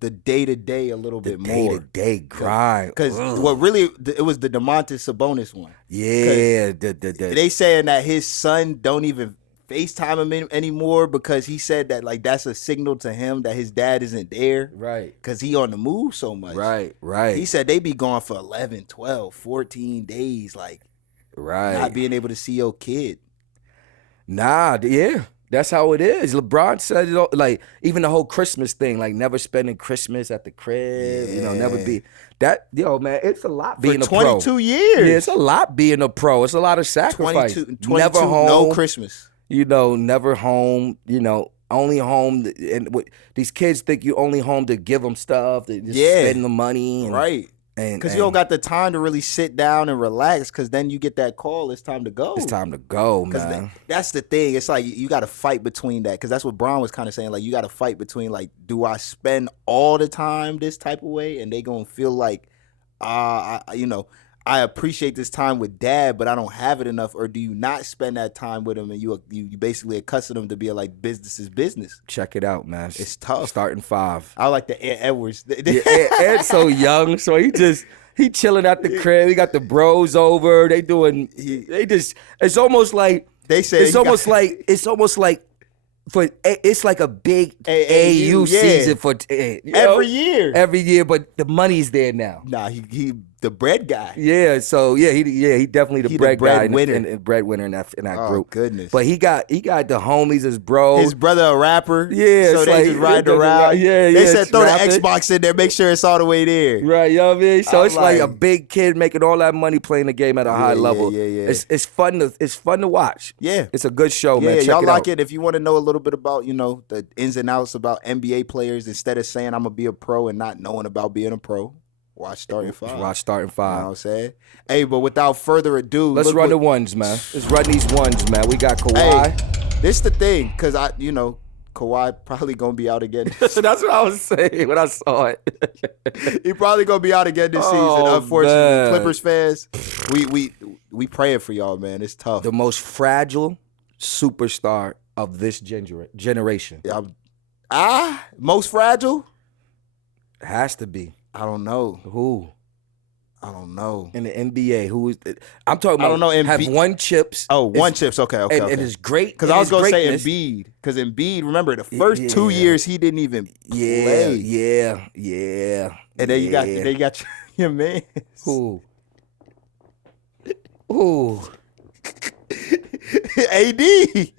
the day-to-day a little bit more. Day-to-day grind. Because what really, it was the DeMontis Sabonis one. Yeah. They saying that his son don't even FaceTime him anymore because he said that like that's a signal to him that his dad isn't there. Right. Because he on the move so much. Right. He said they be gone for 11, 12, 14 days, like not being able to see your kid. Nah, yeah. That's how it is. LeBron said it all, like even the whole Christmas thing, like never spending Christmas at the crib, never be that. Yo, man, it's a lot being for a pro. 22 years. Yeah, it's a lot being a pro. It's a lot of sacrifice. 22 never home, no Christmas. Never home. Only home, and these kids think you only home to give them stuff, to just spend the money, right? Because you don't got the time to really sit down and relax. Because then you get that call, it's time to go. It's time to go, man. That's the thing. It's like you got to fight between that. Because that's what Bron was kind of saying. Like you got to fight between like, do I spend all the time this type of way, and they gonna feel like, I appreciate this time with dad, but I don't have it enough, or do you not spend that time with him and you basically accustom him to be like business is business? Check it out, man. It's tough. Starting 5. I like the Ed Edwards. Ed's so young, so he chilling at the crib. He got the bros over. It's almost like they say it's almost like it's like a big AU season for every year, but the money's there now. Nah, he the bread guy. Yeah, so he definitely the He the bread guy breadwinner. and breadwinner in that Oh, group. goodness. But he got the homies as bro. His brother a rapper. Yeah, So it's they like- just riding yeah, around. yeah, They yeah, said throw rapping. the Xbox in there, make sure it's all the way there. Right, you know what I mean? So I'm it's like a like- big kid making all that money playing the game at a high Yeah, level. yeah. It's fun to watch. Yeah. It's a good show, Yeah, man. Check y'all it like out. it. If you want to know a little bit about, the ins and outs about NBA players, instead of saying I'm gonna be a pro and not knowing about being a pro, watch Starting Five. Watch Starting You Five. know what I'm saying? Hey, but without further ado, Let's look run the what- ones, man. Let's run these ones, man. We got Kawhi. Hey, this the thing, cause Kawhi probably gonna be out again. That's what I was saying when I saw it. He probably gonna be out again this season. Oh, Unfortunately, man. Clippers fans, we praying for y'all, man. It's tough. The most fragile superstar of this generation. Most fragile? Has to be. I don't know. Who? I don't know. In the NBA, who is? I'm talking about. I don't know, Have Embiid- won chips. Oh, one It's- chips. Okay. and it's great. Because in I was his gonna say greatness. Embiid. Because Embiid, remember the first 2 Yeah. years he didn't even play. Yeah. And then you got your man. Who? AD.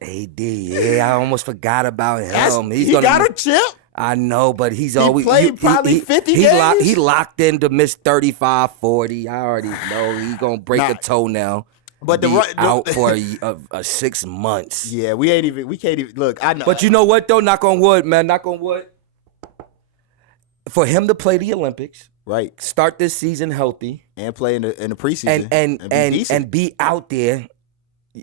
AD. Yeah, I almost forgot about him. He got a chip. I know, but he's always played probably 50 games? He locked in to miss 35, 40. I already know he gonna break a toe now. But be the out for a 6 months. Yeah, we can't even look. I know. But you know what though? Knock on wood, man. Knock on wood. For him to play the Olympics, right, start this season healthy, and play in the preseason and be out there,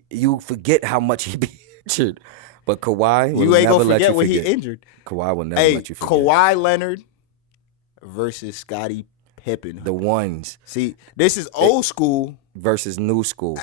you forget how much he be injured. But Kawhi will you ain't never gonna let forget you when forget. he injured. Kawhi will never Hey, let you forget. Kawhi Leonard versus Scottie Pippen. The ones See, this is old school, versus new school.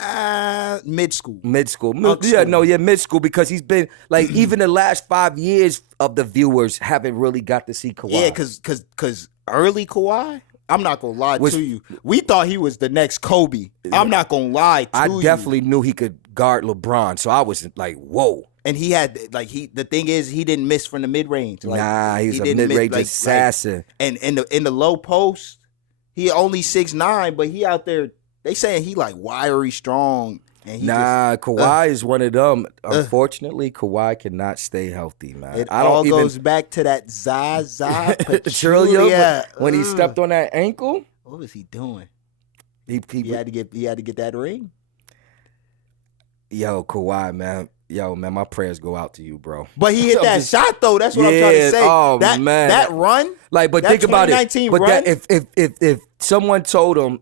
mid school. Mid school. Unk school. Mid school, because he's been like even the last 5 years of the viewers haven't really got to see Kawhi. Yeah, cause early Kawhi, I'm not gonna lie to you. We thought he was the next Kobe. I'm not gonna lie to you. I definitely knew he could guard LeBron, so I was like, whoa. And he had the thing is he didn't miss from the mid range. Nah, he was a didn't mid-range miss, assassin. and in the low post, he only 6'9", but he out there. They saying he like wiry, strong. And he Kawhi is one of them. Unfortunately, Kawhi cannot stay healthy, man. It I don't all even, goes back to that Zaza Trillium, Pachulia. when he stepped on that ankle, What was he doing? he He had to get that ring. Yo, Kawhi, man. Yo, man, my prayers go out to you, bro. But he hit that shot though. That's what I'm trying to say. Oh, that, man. that run. Like, but That think about it. 2019 But run? that if someone told him,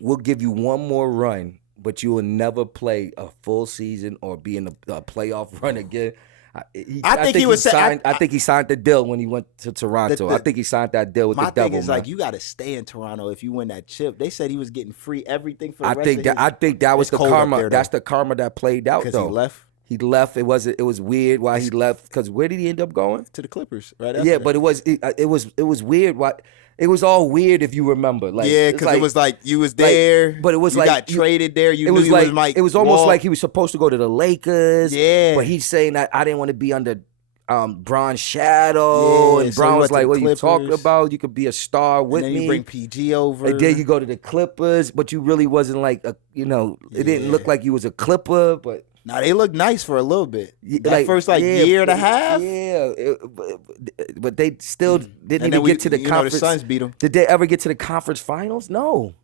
we'll give you one more run, but you will never play a full season or be in a playoff run again. I think he signed the deal when he went to Toronto. I think he signed that deal with My the devil. thing is man. like you got to stay in Toronto if you win that chip. They said he was getting free everything for the I rest think of that his, I think that was it's the cold up karma. there, That's though. the karma that played out because though. he left He left. It was weird why he left. Because where did he end up going? to the Clippers, right? Yeah, but it was weird. Why it was all weird if you remember. Like yeah, it's because like, it was like you was there, but it was you like got traded there. You it knew was you like was Mike. it was almost Wall. like he was supposed to go to the Lakers. Yeah. but he's saying that I didn't want to be under Bron's shadow, Yeah, and so Bron he was went to like, the "What are you talking Clippers. about? You could be a star with and then me." you bring PG over, And then you go to the Clippers, but you really wasn't like it didn't Yeah. look like you was a Clipper, but Now they looked nice for a little bit. That like, first yeah, year and a half. Yeah, but they still didn't And even then get to the conference. The Suns beat them. Did they ever get to the conference finals? No.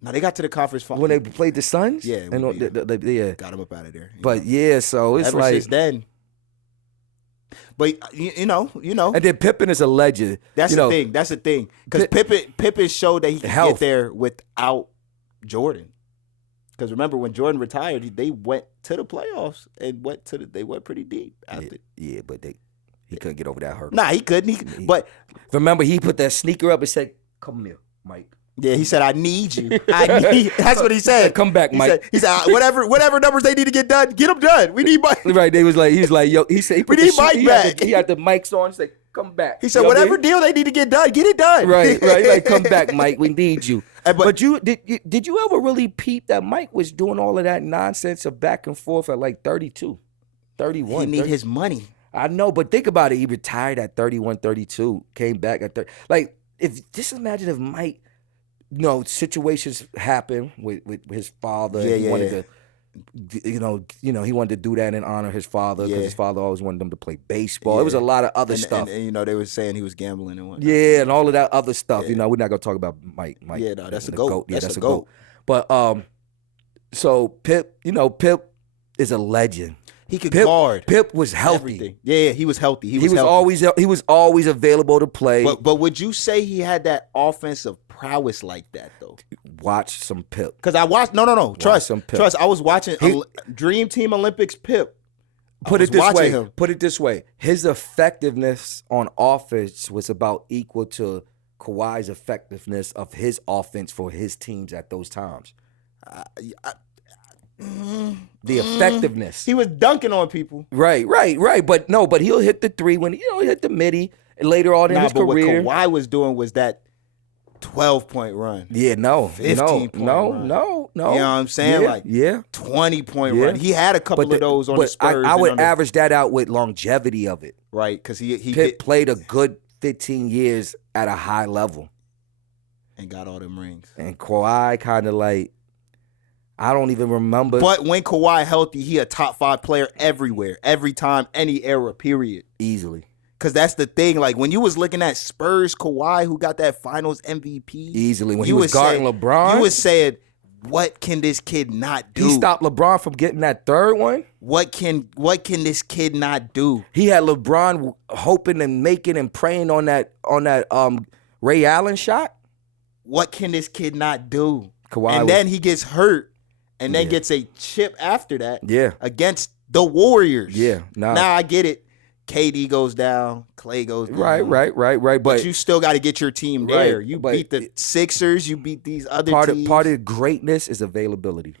No, they got to the conference finals When they played the Suns? Yeah, And we beat yeah. got them up out of there. But yeah, so it's ever like since then. But you know, and then Pippen is a legend. that's you the know, thing. That's the thing. Because Pippen showed that he could Health. get there without Jordan. Because remember when Jordan retired, they went to the playoffs and they went pretty deep after. Yeah, but he couldn't get over that hurdle. Nah, he couldn't. But Remember, he put that sneaker up and said, "Come here, Mike." yeah, he said, "I need you. That's what he said. Come back, Mike. He said, whatever numbers they need to get done, get them done. We need Mike. Right? He was like, yo. He said, he put need the shoe- Mike he had back. the- He had the mics on. He said, "Come back." He said, You know what I whatever mean? deal they need to get done, get it done. Right. Like, come back, Mike. We need you. But But did you ever really peep that Mike was doing all of that nonsense of back and forth at like 32, 31? he need 30? his money. I know, but think about it. He retired at 31, 32, came back at 30. Like, just imagine if Mike, situations happen with his father. Yeah, he wanted yeah. to, he wanted to do that and honor his father because Yeah. his father always wanted them to play baseball. Yeah. It was a lot of other stuff. And they were saying he was gambling and whatnot. Yeah, and all of that other stuff. Yeah. We're not gonna talk about Mike. Yeah, no, that's the a GOAT. Yeah, That's that's a a GOAT. But so Pip, Pip is a legend. He could Pip, guard. Pip was healthy. Everything. Yeah, he was healthy. He was healthy. always available to play. But would you say he had that offensive prowess like that though? Watch some Pip. Because I watched. No. Trust. some Pip. Trust. I was watching Dream Team Olympics Pip. Put it Him. this way. His effectiveness on offense was about equal to Kawhi's effectiveness of his offense for his teams at those times. The effectiveness. He was dunking on people. Right. But he'll hit the three when he hit the midi and later on in his but career. what Kawhi was doing was that 12-point run. Yeah, 15-point run. No. You know what I'm saying? Yeah. 20-point Yeah. run. He had a couple of those on the Spurs. I would and on average that out with longevity of it. right, because he Pitt played a good 15 years at a high level. And got all them rings. And Kawhi kind of I don't even remember. But when Kawhi healthy, he a top 5 player everywhere, every time, any era, period. Easily. Because that's the thing. Like, when you was looking at Spurs Kawhi, who got that finals MVP. Easily. When he was guarding LeBron. You was saying, what can this kid not do? He stopped LeBron from getting that third one. What can this kid not do? He had LeBron hoping and making and praying on that Ray Allen shot. What can this kid not do? Kawhi then he gets hurt and then gets a chip after that against the Warriors. Yeah. Now I get it. KD goes down, Clay goes down. Right. But you still got to get your team there. You but beat the Sixers. You beat these other teams. Part of greatness is availability.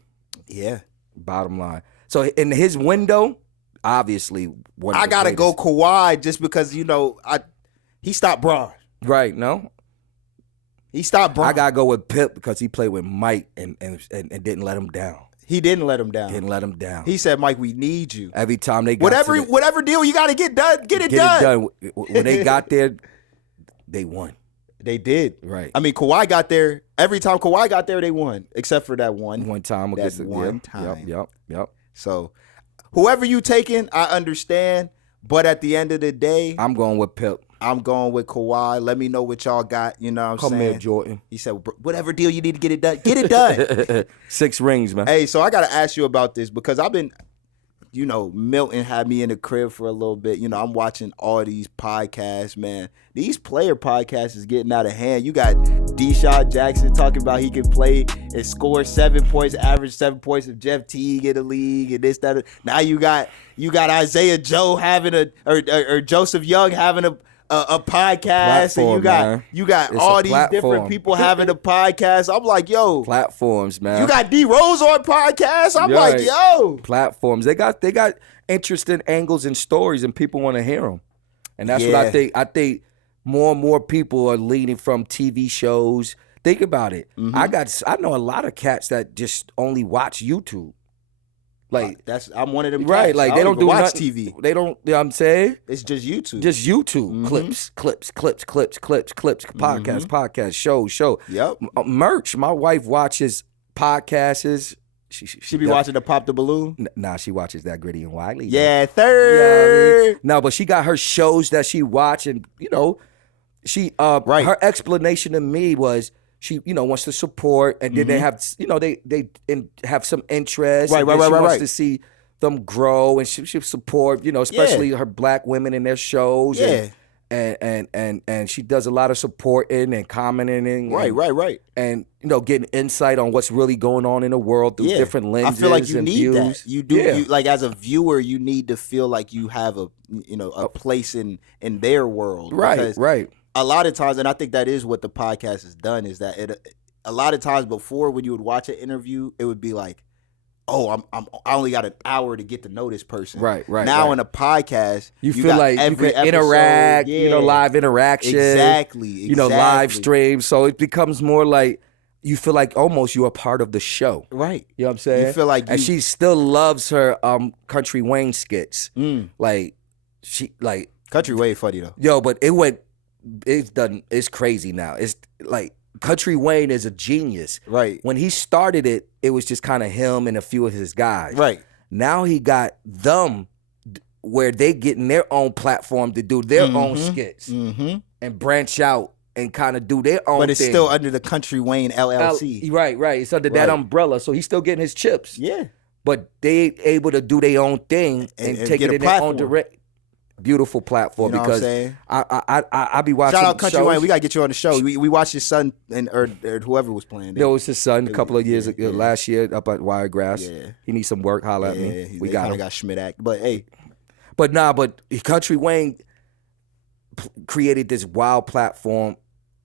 Yeah. Bottom line. So in his window, obviously, I got to go Kawhi just because, he stopped Bron. Right, no? He stopped Bron. I got to go with Pip because he played with Mike and didn't let him down. He didn't let him down. Didn't let him down. He said, Mike, we need you. Every time they got whatever deal you got to get done, get it done. When they got there, they won. They did. Right. I mean, Kawhi got there. Every time Kawhi got there, they won, except for that one time. That one time. Yep. So, whoever you taking, I understand. But at the end of the day, I'm going with Pip. I'm going with Kawhi. Let me know what y'all got. You know what I'm Come saying? here, Jordan. He said, whatever deal you need to get it done, get it done. 6 rings, man. Hey, so I got to ask you about this because I've been, Milton had me in the crib for a little bit. I'm watching all these podcasts, man. These player podcasts is getting out of hand. You got Deshaun Jackson talking about he can play and score 7 points, average 7 points if Jeff Teague in the league and this, that. Now you got Isaiah Joe having or Joseph Young having a podcast, Platform, and you got It's all a these platform. different people having a podcast. I'm like, yo, Platforms, man. you got D Rose on podcast. I'm You're like, right. yo, Platforms. They got interesting angles and stories, and people want to hear them. And that's what Yeah. I think. I think more and more people are leaning from TV shows. Think about it. I know a lot of cats that just only watch YouTube. Like I'm one of them. right, cats. like I they don't don't do watch nothing. TV. They don't. You know what I'm saying? It's just YouTube. Just YouTube clips, podcast, show. Yep. Merch. My wife watches podcasts. She be watching the Pop the Balloon. Nah, she watches that Gritty and Wylie. Yeah, You third. know what I mean? No, but she got her shows that she watch, and she Right. her explanation to me was she wants to support, and then they have they have some interest, Right, and then right, she right, wants right. to see them grow, and she support especially her black women in their shows, Yeah. and she does a lot of supporting and commenting, Right. and getting insight on what's really going on in the world through different lenses. I feel like you and need views. that. You do. Yeah. You, like as a viewer, you need to feel like you have a place in their world. Because Right. a lot of times, and I think that is what the podcast has done, is that a lot of times before when you would watch an interview, it would be like, oh, I only got an hour to get to know this person. Right. Now in a podcast, You feel got like you every can episode, interact, yeah. live interaction. Exactly. Live stream. So it becomes more like you feel like almost you're a part of the show. Right. You know what I'm saying? You feel like and she still loves her Country Wayne skits. Like she like Country way funny though. yo, but it's crazy now. It's like Country Wayne is a genius. Right. When he started it, it was just kind of him and a few of his guys. Right. Now he got them where they getting their own platform to do their own skits and branch out and kind of do their own But it's thing. still under the Country Wayne LLC. Right. It's under that umbrella. So he's still getting his chips. Yeah. But they able to do their own thing and take get it a in their own platform. direct. Beautiful platform, You know because what I'm saying? I be watching Shout out Country shows. Wayne. We gotta get you on the show. We watched his son and or whoever was playing. Yo, it's his son. A couple of years yeah. last year up at Wiregrass. Yeah. He needs some work. Holla at me. We got him. Got Schmidt act, but hey, But Country Wayne created this wild platform.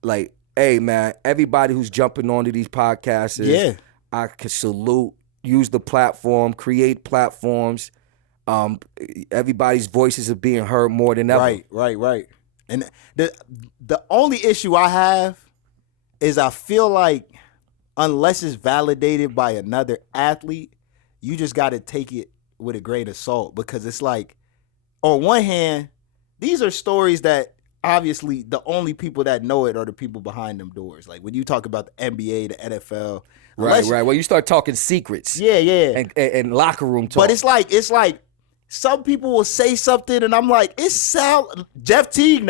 Like, hey man, everybody who's jumping onto these podcasts, I can salute. Use the platform, create platforms. Everybody's voices are being heard more than ever. Right. And the only issue I have is I feel like unless it's validated by another athlete, you just got to take it with a grain of salt, because it's like, on one hand, these are stories that obviously the only people that know it are the people behind them doors. Like when you talk about the NBA, the NFL, Right. Well, you start talking secrets. Yeah. And locker room talk. But it's like some people will say something and I'm like, Jeff Teague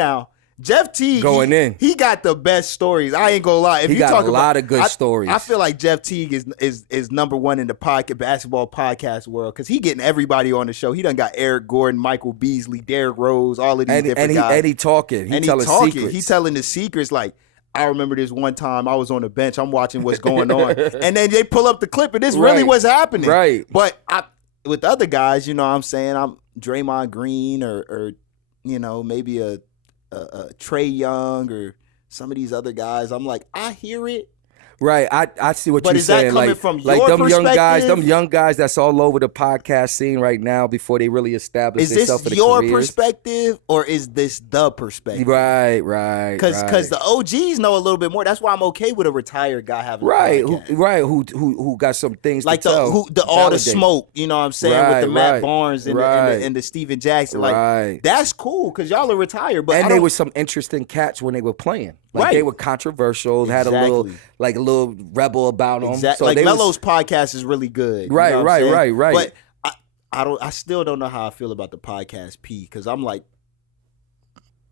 Going in. He got the best stories. I ain't gonna lie. If he you got talk a lot of good stories. I feel like Jeff Teague is number one in the basketball podcast world, because he getting everybody on the show. He done got Eric Gordon, Michael Beasley, Derrick Rose, all of these different guys. And he talking. He telling secrets. He telling the secrets. Like, I remember this one time I was on the bench. I'm watching what's going on. And then they pull up the clip and this really what's happening. Right. But with other guys, you know what I'm saying? I'm Draymond Green or you know, maybe a Trey Young or some of these other guys. I'm like, I hear it. Right, I see what But you're is that saying. coming like, from like your them perspective? young guys that's all over the podcast scene right now before they really establish Is themselves in this the your careers. perspective or is this the perspective? Right. Because the OGs know a little bit more. That's why I'm okay with a retired guy having a podcast. Who got some things like to tell. all the validate. smoke, you know what I'm saying, with the Matt Barnes and the Steven Jackson. Like, that's cool because y'all are retired. But they were some interesting cats when they were playing. Like they were controversial, had a little rebel about them. Exactly. So like Melo's podcast is really good. Right. But I still don't know how I feel about the podcast P, because I'm like,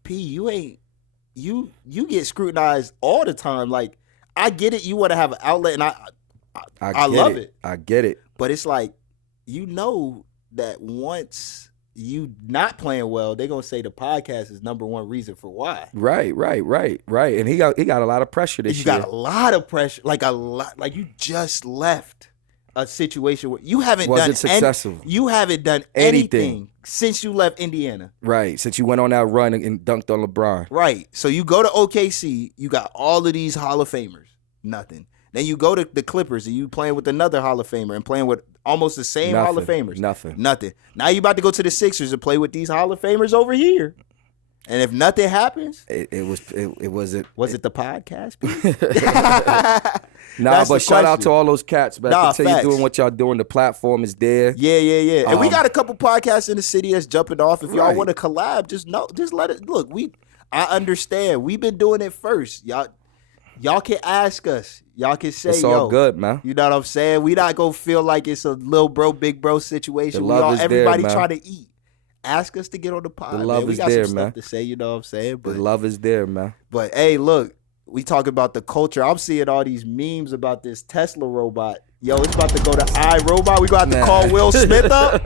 P, you get scrutinized all the time. Like, I get it, you want to have an outlet, and I love it. I get it. But it's like, you know that once you not playing well, they're gonna say the podcast is number one reason for why. Right. And he got a lot of pressure this year. You got a lot of pressure, like you just left a situation where you haven't Wasn't successful. You haven't done anything since you left Indiana. Right. Since you went on that run and dunked on LeBron. Right. So you go to OKC, you got all of these Hall of Famers, nothing. Then you go to the Clippers and you playing with another Hall of Famer and playing with almost the same Hall of Famers. Nothing. Now you about to go to the Sixers and play with these Hall of Famers over here. And if nothing happens, it wasn't. Was it the podcast? Nah, but shout out to all those cats, man. Continue facts. doing what y'all doing. The platform is there. Yeah. And we got a couple podcasts in the city that's jumping off. If y'all Right. want to collab, just let it. Look, I understand. We've been doing it first. Y'all can ask us. Y'all can say, It's all good, man. You know what I'm saying? We not gonna feel like it's a little bro, big bro situation. The love is everybody there, man. trying to eat. Ask us to get on the pod. The love man. We is got there, some man. stuff to say, you know what I'm saying? The love is there, man. But hey, look, we talk about the culture. I'm seeing all these memes about this Tesla robot. Yo, it's about to go to iRobot. We gonna have to call Will Smith up.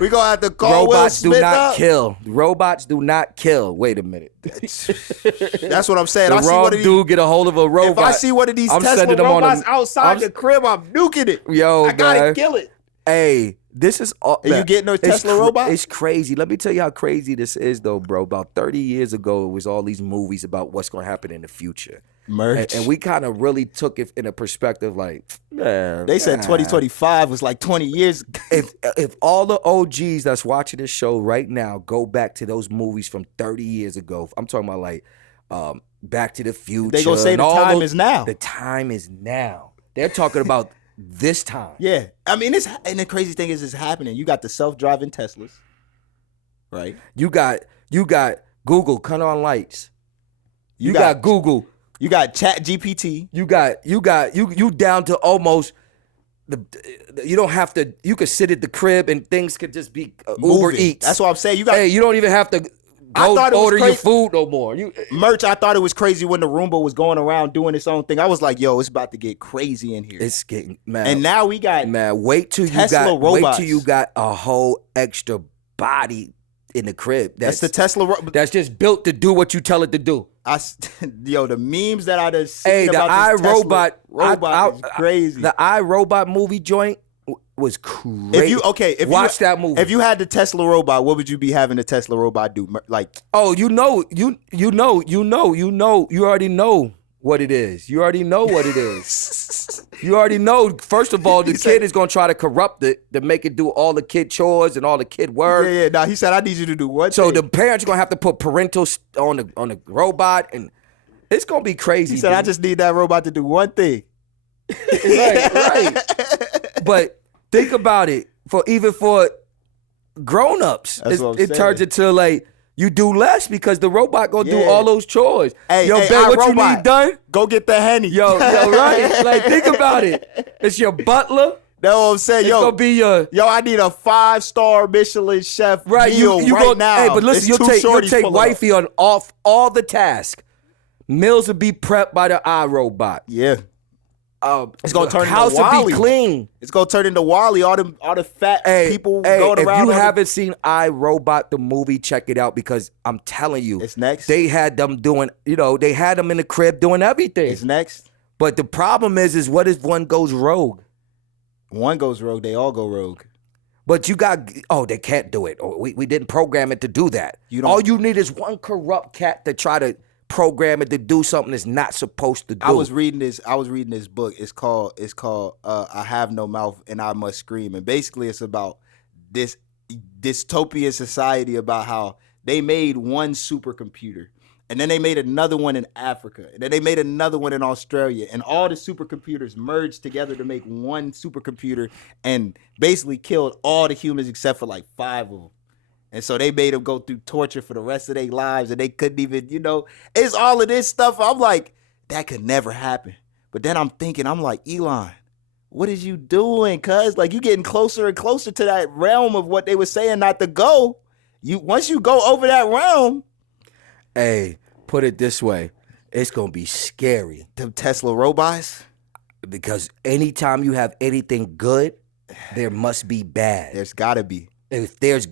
We gonna have to call Will Smith up. Robots do not kill. Wait a minute. That's what I'm saying. The I see wrong one of these, dude get a hold of a robot. if I see one of these I'm Tesla sending them on robots a- outside the crib, I'm nuking it. Yo, I gotta man. kill it. Hey, this is all. Are you getting a Tesla robot? It's crazy. Let me tell you how crazy this is, though, bro. About 30 years ago, it was all these movies about what's going to happen in the future. Merch. And we kind of really took it in a perspective like, man. They said 2025 was like 20 years. If all the OGs that's watching this show right now go back to those movies from 30 years ago, I'm talking about like Back to the Future. They gonna say and the all time those- is now. The time is now. They're talking about this time. Yeah. I mean, and the crazy thing is it's happening. You got the self-driving Teslas, Right. You got Google, cut on lights. You got Google. You got Chat GPT. You down to almost you don't have to. You could sit at the crib and things could just be Uber Eats. That's what I'm saying. You don't even have to order your food no more. Merch, I thought it was crazy when the Roomba was going around doing its own thing. I was like, yo, it's about to get crazy in here. It's getting mad. And now we got wait till you got a whole extra body in the crib. That's the Tesla. That's just built to do what you tell it to do. The memes that I done seen Hey, the about this iRobot robot is crazy. The iRobot movie joint was crazy. Watch that movie. If you had the Tesla robot, what would you be having the Tesla robot do? Like, you already know what it is. You already know what it is. You already know. First of all, the kid is gonna try to corrupt it to make it do all the kid chores and all the kid work. Yeah. Now he said, I need you to do what? So the parents are gonna have to put parental on the robot, and it's gonna be crazy. He said, I just need that robot to do one thing. right. But think about it. Even for grown-ups, it turns into like you do less because the robot gonna do all those chores. Hey, babe, what robot, you need done? Go get the Henny. Yo, right? Like, think about it. It's your butler. That's what I'm saying. It's gonna be your. Yo, I need a 5-star Michelin chef meal right now. Hey, but listen, you'll take wifey on off all the tasks. Meals will be prepped by the iRobot. Yeah. It's gonna turn house into Wylie. Will be clean. It's gonna turn into Wylie. All the fat people going around. If you haven't seen iRobot the movie, check it out because I'm telling you, it's next. They had them doing, they had them in the crib doing everything. It's next. But the problem is what if one goes rogue? One goes rogue, they all go rogue. But they can't do it. We didn't program it to do that. All you need is one corrupt cat to try to program it to do something it's not supposed to do. I was reading this book. It's called I Have No Mouth and I Must Scream. And basically it's about this dystopian society about how they made one supercomputer. And then they made another one in Africa. And then they made another one in Australia. And all the supercomputers merged together to make one supercomputer and basically killed all the humans except for like 5 of them. And so they made them go through torture for the rest of their lives, and they couldn't even, it's all of this stuff. I'm like, that could never happen. But then I'm like, Elon, what is you doing? Cuz like you getting closer and closer to that realm of what they were saying not to go. Once you go over that realm. Hey, put it this way, it's gonna be scary. Them Tesla robots. Because anytime you have anything good, there must be bad. There's gotta be. If there's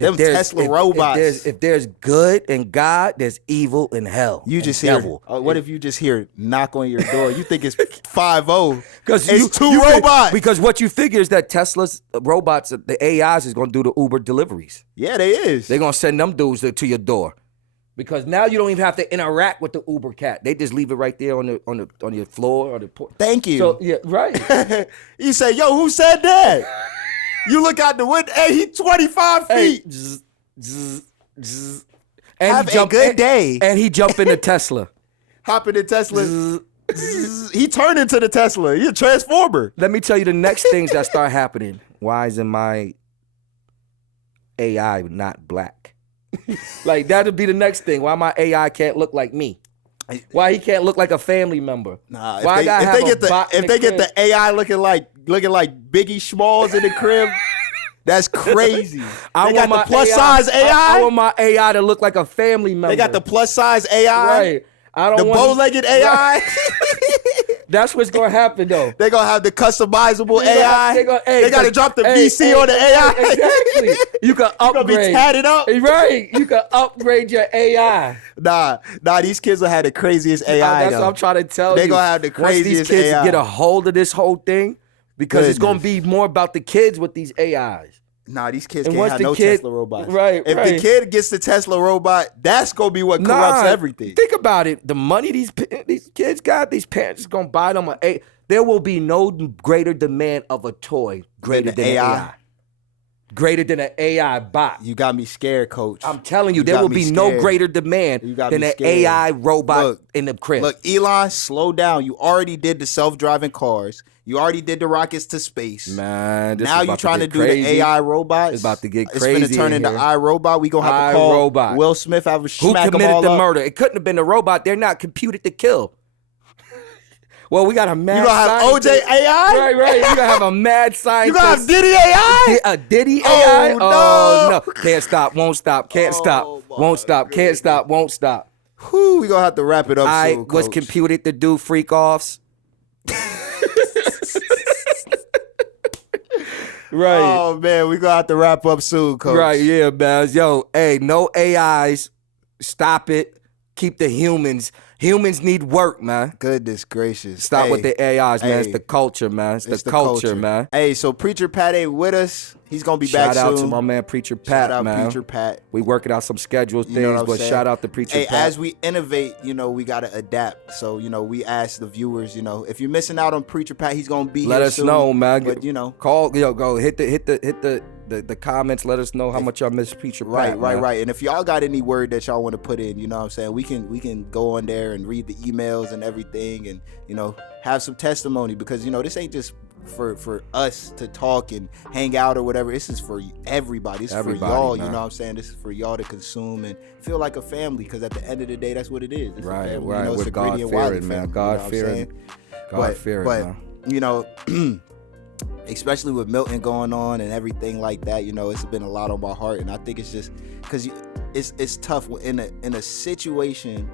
Tesla robots. If there's good in God, there's evil in hell. You just hear. What if you just hear knock on your door? You think it's 5-0 because it's two robots. Because what you figure is that Tesla's robots, the AIs, is gonna do the Uber deliveries. Yeah, they is. They're gonna send them dudes to your door. Because now you don't even have to interact with the Uber cat. They just leave it right there on your floor or the porch. Thank you. So yeah, right. You say, yo, who said that? You look out the window. Hey, he 25 feet. And have a good day. And he jump in the Tesla. Hop in the Tesla. He turned into the Tesla. He's a transformer. Let me tell you the next things that start happening. Why isn't my AI not black? Like that'll be the next thing. Why my AI can't look like me? Why he can't look like a family member? Nah, if they get the AI looking like Biggie Smalls in the crib, that's crazy. They got the plus size AI. I want my AI to look like a family member. They got the plus size AI. Right. I don't want bow-legged AI. That's what's gonna happen though. They gonna have the customizable AI. They gotta drop the VC on the AI. Exactly. You can upgrade. You gonna be tatted up. Right. You can upgrade your AI. Nah. These kids will have the craziest AI. That's what I'm trying to tell you. They gonna have the craziest AI. Once these kids get a hold of this whole thing, because it's gonna be more about the kids with these AIs. Nah, these kids can't have no Tesla robots. Right, If the kid gets the Tesla robot, that's gonna be what corrupts everything. Think about it. The money these kids got, these parents is gonna buy them there will be no greater demand of a toy greater than AI. greater than an AI bot. You got me scared, coach. I'm telling you, You there got will me be no scared. greater demand You got than me an scared. AI robot Look, in the crib. Look, Elon, slow down. You already did the self-driving cars. You already did the rockets to space. Man, this now is you about trying to to get do crazy. the AI robots. It's about to get It's crazy finna turn in into here. iRobot. We gonna have to call iRobot. Will Smith. Have a Who smack them committed all the up. murder? It couldn't have been a robot. They're not computed to kill. Well, we got a mad You gonna have scientist. OJ AI? Right. You gonna have a mad You scientist. gonna have Diddy AI? A Diddy Oh, AI? no. Oh, no. Can't stop, won't stop, can't stop, my won't stop, can't stop, won't stop. Whew, we gonna have to wrap it up I soon, was Coach. computed to do freak offs. Right. Oh man, we gonna have to wrap up soon, Coach. Right, yeah, man. Yo, hey, no AIs. Stop it. Keep the humans. Humans need work, man. Goodness gracious. Stop Hey, with the AIs, man. It's hey, the culture, man. It's it's the culture, man. Hey, so Preacher Pat ain't with us. He's gonna be back Shout out soon. to my man Preacher Pat, Shout out man. Preacher Pat. We working out some schedule You know what things, I'm but saying? shout out to Preacher Hey, Pat. as we innovate, we gotta adapt. So, we ask the viewers, if you're missing out on Preacher Pat, he's gonna be Let here us soon. know, man. But Call, go hit the comments. Let us know how much y'all miss Preacher Pat. Right. And if y'all got any word that y'all want to put in, you know what I'm saying, we can go on there and read the emails and everything, and have some testimony, because this ain't just for us to talk and hang out or whatever. This is for everybody. This is for y'all. Man. You know what I'm saying? This is for y'all to consume and feel like a family, because at the end of the day, that's what it is. It's a family. Right. It's We're a Thegritty and Wylie God-fearing, man. family, God-fearing. God-fearing, man. Especially with Milton going on and everything like that, it's been a lot on my heart, and I think it's just because it's tough in a situation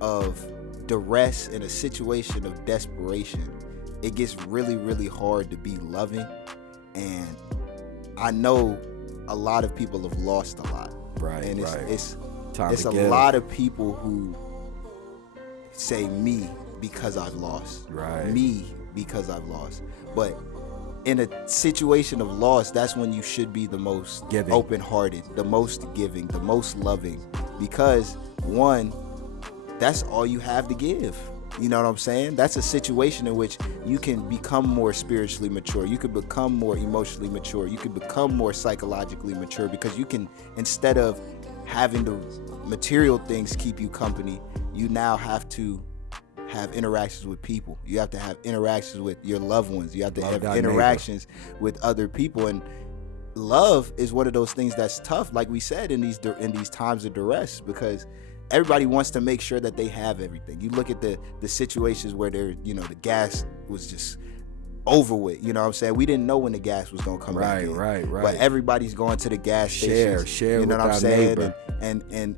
of duress, in a situation of desperation. It gets really, really hard to be loving, and I know a lot of people have lost a lot. Right, and right. It's to a give. lot of people who say me because I've lost. Right. Me because I've lost. But in a situation of loss, that's when you should be the most Giving. open-hearted, the most giving, the most loving, because one, that's all you have to give. You know what I'm saying? That's a situation in which you can become more spiritually mature. You could become more emotionally mature. You could become more psychologically mature, because you can, instead of having the material things keep you company, you now have to have interactions with people. You have to have interactions with your loved ones. You have to have interactions with other people. And love is one of those things that's tough, like we said, in these times of duress, because everybody wants to make sure that they have everything. You look at the situations where the gas was just over with. You know what I'm saying? We didn't know when the gas was gonna come back in. Right. But everybody's going to the gas station. Share You know with what I'm our saying? neighbor. And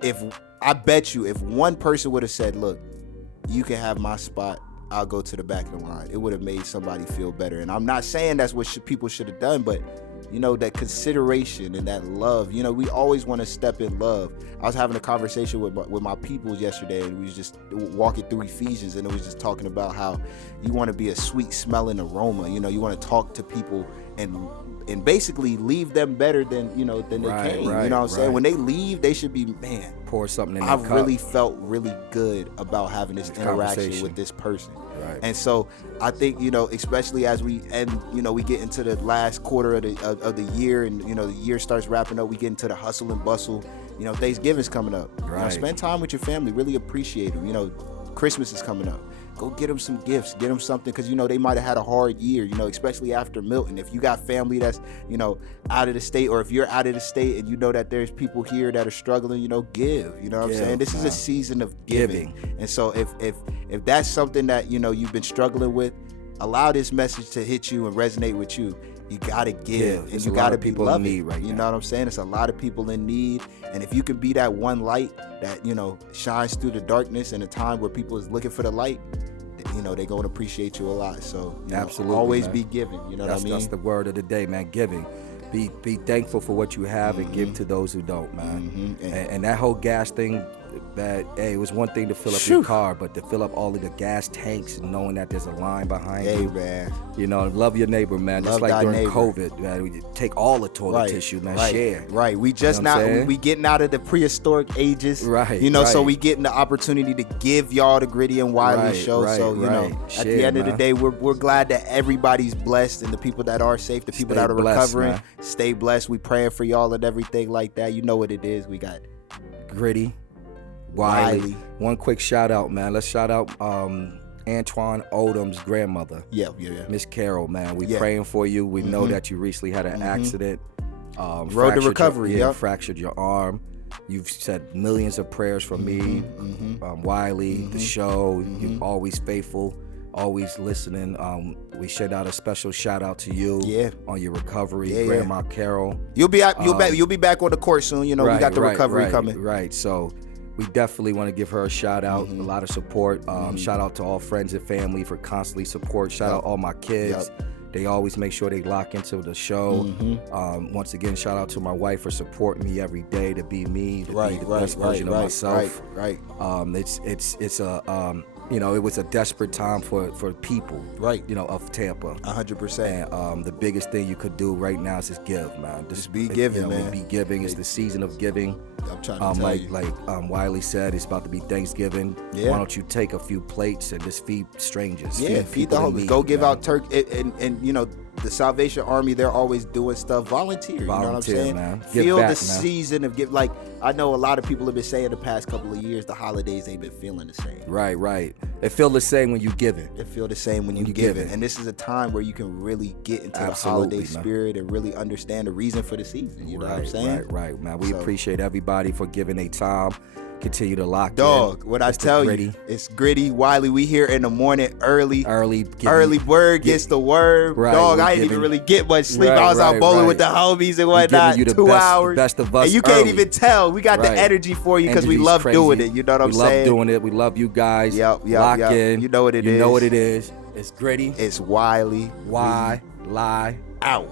if I bet you, if one person would have said, "Look, you can have my spot, I'll go to the back of the line," it would have made somebody feel better. And I'm not saying that's what people should have done, but that consideration and that love, we always want to step in love. I was having a conversation with my peoples yesterday, and we was just walking through Ephesians, and it was just talking about how you want to be a sweet smelling aroma. You want to talk to people and basically leave them better than they came. Right, you know what I'm saying? When they leave, they should be, man, pour something in I the cup. really felt really good about having this interaction Conversation. with this person. Right. And so I think, especially as we end, we get into the last quarter of the year, and the year starts wrapping up, we get into the hustle and bustle. Thanksgiving's coming up. Right. Spend time with your family, really appreciate them. Christmas is coming up. Go get them some gifts, get them something, because they might have had a hard year, especially after Milton. If you got family that's out of the state, or if you're out of the state and that there's people here that are struggling, give. You know what I'm saying? This is a season of giving. And so if that's something that you've been struggling with, allow this message to hit you and resonate with you. You gotta give, and you gotta be loving. In need right you now. know what I'm saying? It's a lot of people in need, and if you can be that one light that shines through the darkness in a time where people is looking for the light, they're gonna appreciate you a lot. So Absolutely, always man. be giving. You know what I mean? That's the word of the day, man. Giving. Be thankful for what you have and give to those who don't, man. And that whole gas thing, that, hey, it was one thing to fill up your car, but to fill up all of the gas tanks and knowing that there's a line behind you. Man. You know, love your neighbor, man. Love Just like during neighbor. COVID, man, we take all the toilet tissue, man. Share. Right. We just we getting out of the prehistoric ages. Right. You know, so we getting the opportunity to give y'all the Gritty and Wylie show. So, you know, at the end of the day, we're glad that everybody's blessed, and the people that are safe, the people that are recovering, stay blessed. We praying for y'all and everything like that. You know what it is. We got Gritty, Wylie. One quick shout out, man. Let's shout out Antoine Odom's grandmother. Yeah. Miss Carol, man. We praying for you. We know that you recently had an accident. Road to recovery. Fractured your arm. You've said millions of prayers for me, Wylie, the show. You're always faithful, always listening. We send out a special shout out to you on your recovery, Grandma Carol. You'll be back on the court soon. You know, we got the recovery coming. Right. So we definitely want to give her a shout out, a lot of support. Shout out to all friends and family for constantly support. Shout out all my kids. They always make sure they lock into the show. Once again, shout out to my wife for supporting me every day to be me, to be the best version of myself. It's a you know, it was a desperate time for people, you know, of Tampa. 100%. And the biggest thing you could do right now is just give, man. Just be giving, man. Be giving. It's the season of giving. I'm trying to tell you. Like Wylie said, it's about to be Thanksgiving. Why don't you take a few plates and just feed strangers? Feed the homeless. Go give out turkey, and you know, the Salvation Army, they're always doing stuff. Volunteer, you know what I'm saying? Man. Feel the season of give. Like, I know a lot of people have been saying the past couple of years, the holidays ain't been feeling the same. Right. It feel the same when you give it. It feel the same when you give it. And this is a time where you can really get into the holiday spirit and really understand the reason for the season. You know what I'm saying? Right, man. We appreciate everybody for giving their time. Continue to lock in. What I tell you, it's Gritty, Wylie. We here in the morning early. Word gets the word. Dog, I didn't even really get much sleep. I was out bowling with the homies and whatnot. 2 hours. The best of us. And you can't even tell. We got the energy for you because we love doing it. You know what I'm saying? We love doing it. We love you guys. Lock in. You know what it is. You know what it is. It's Gritty. It's Wylie. Wylie. Out.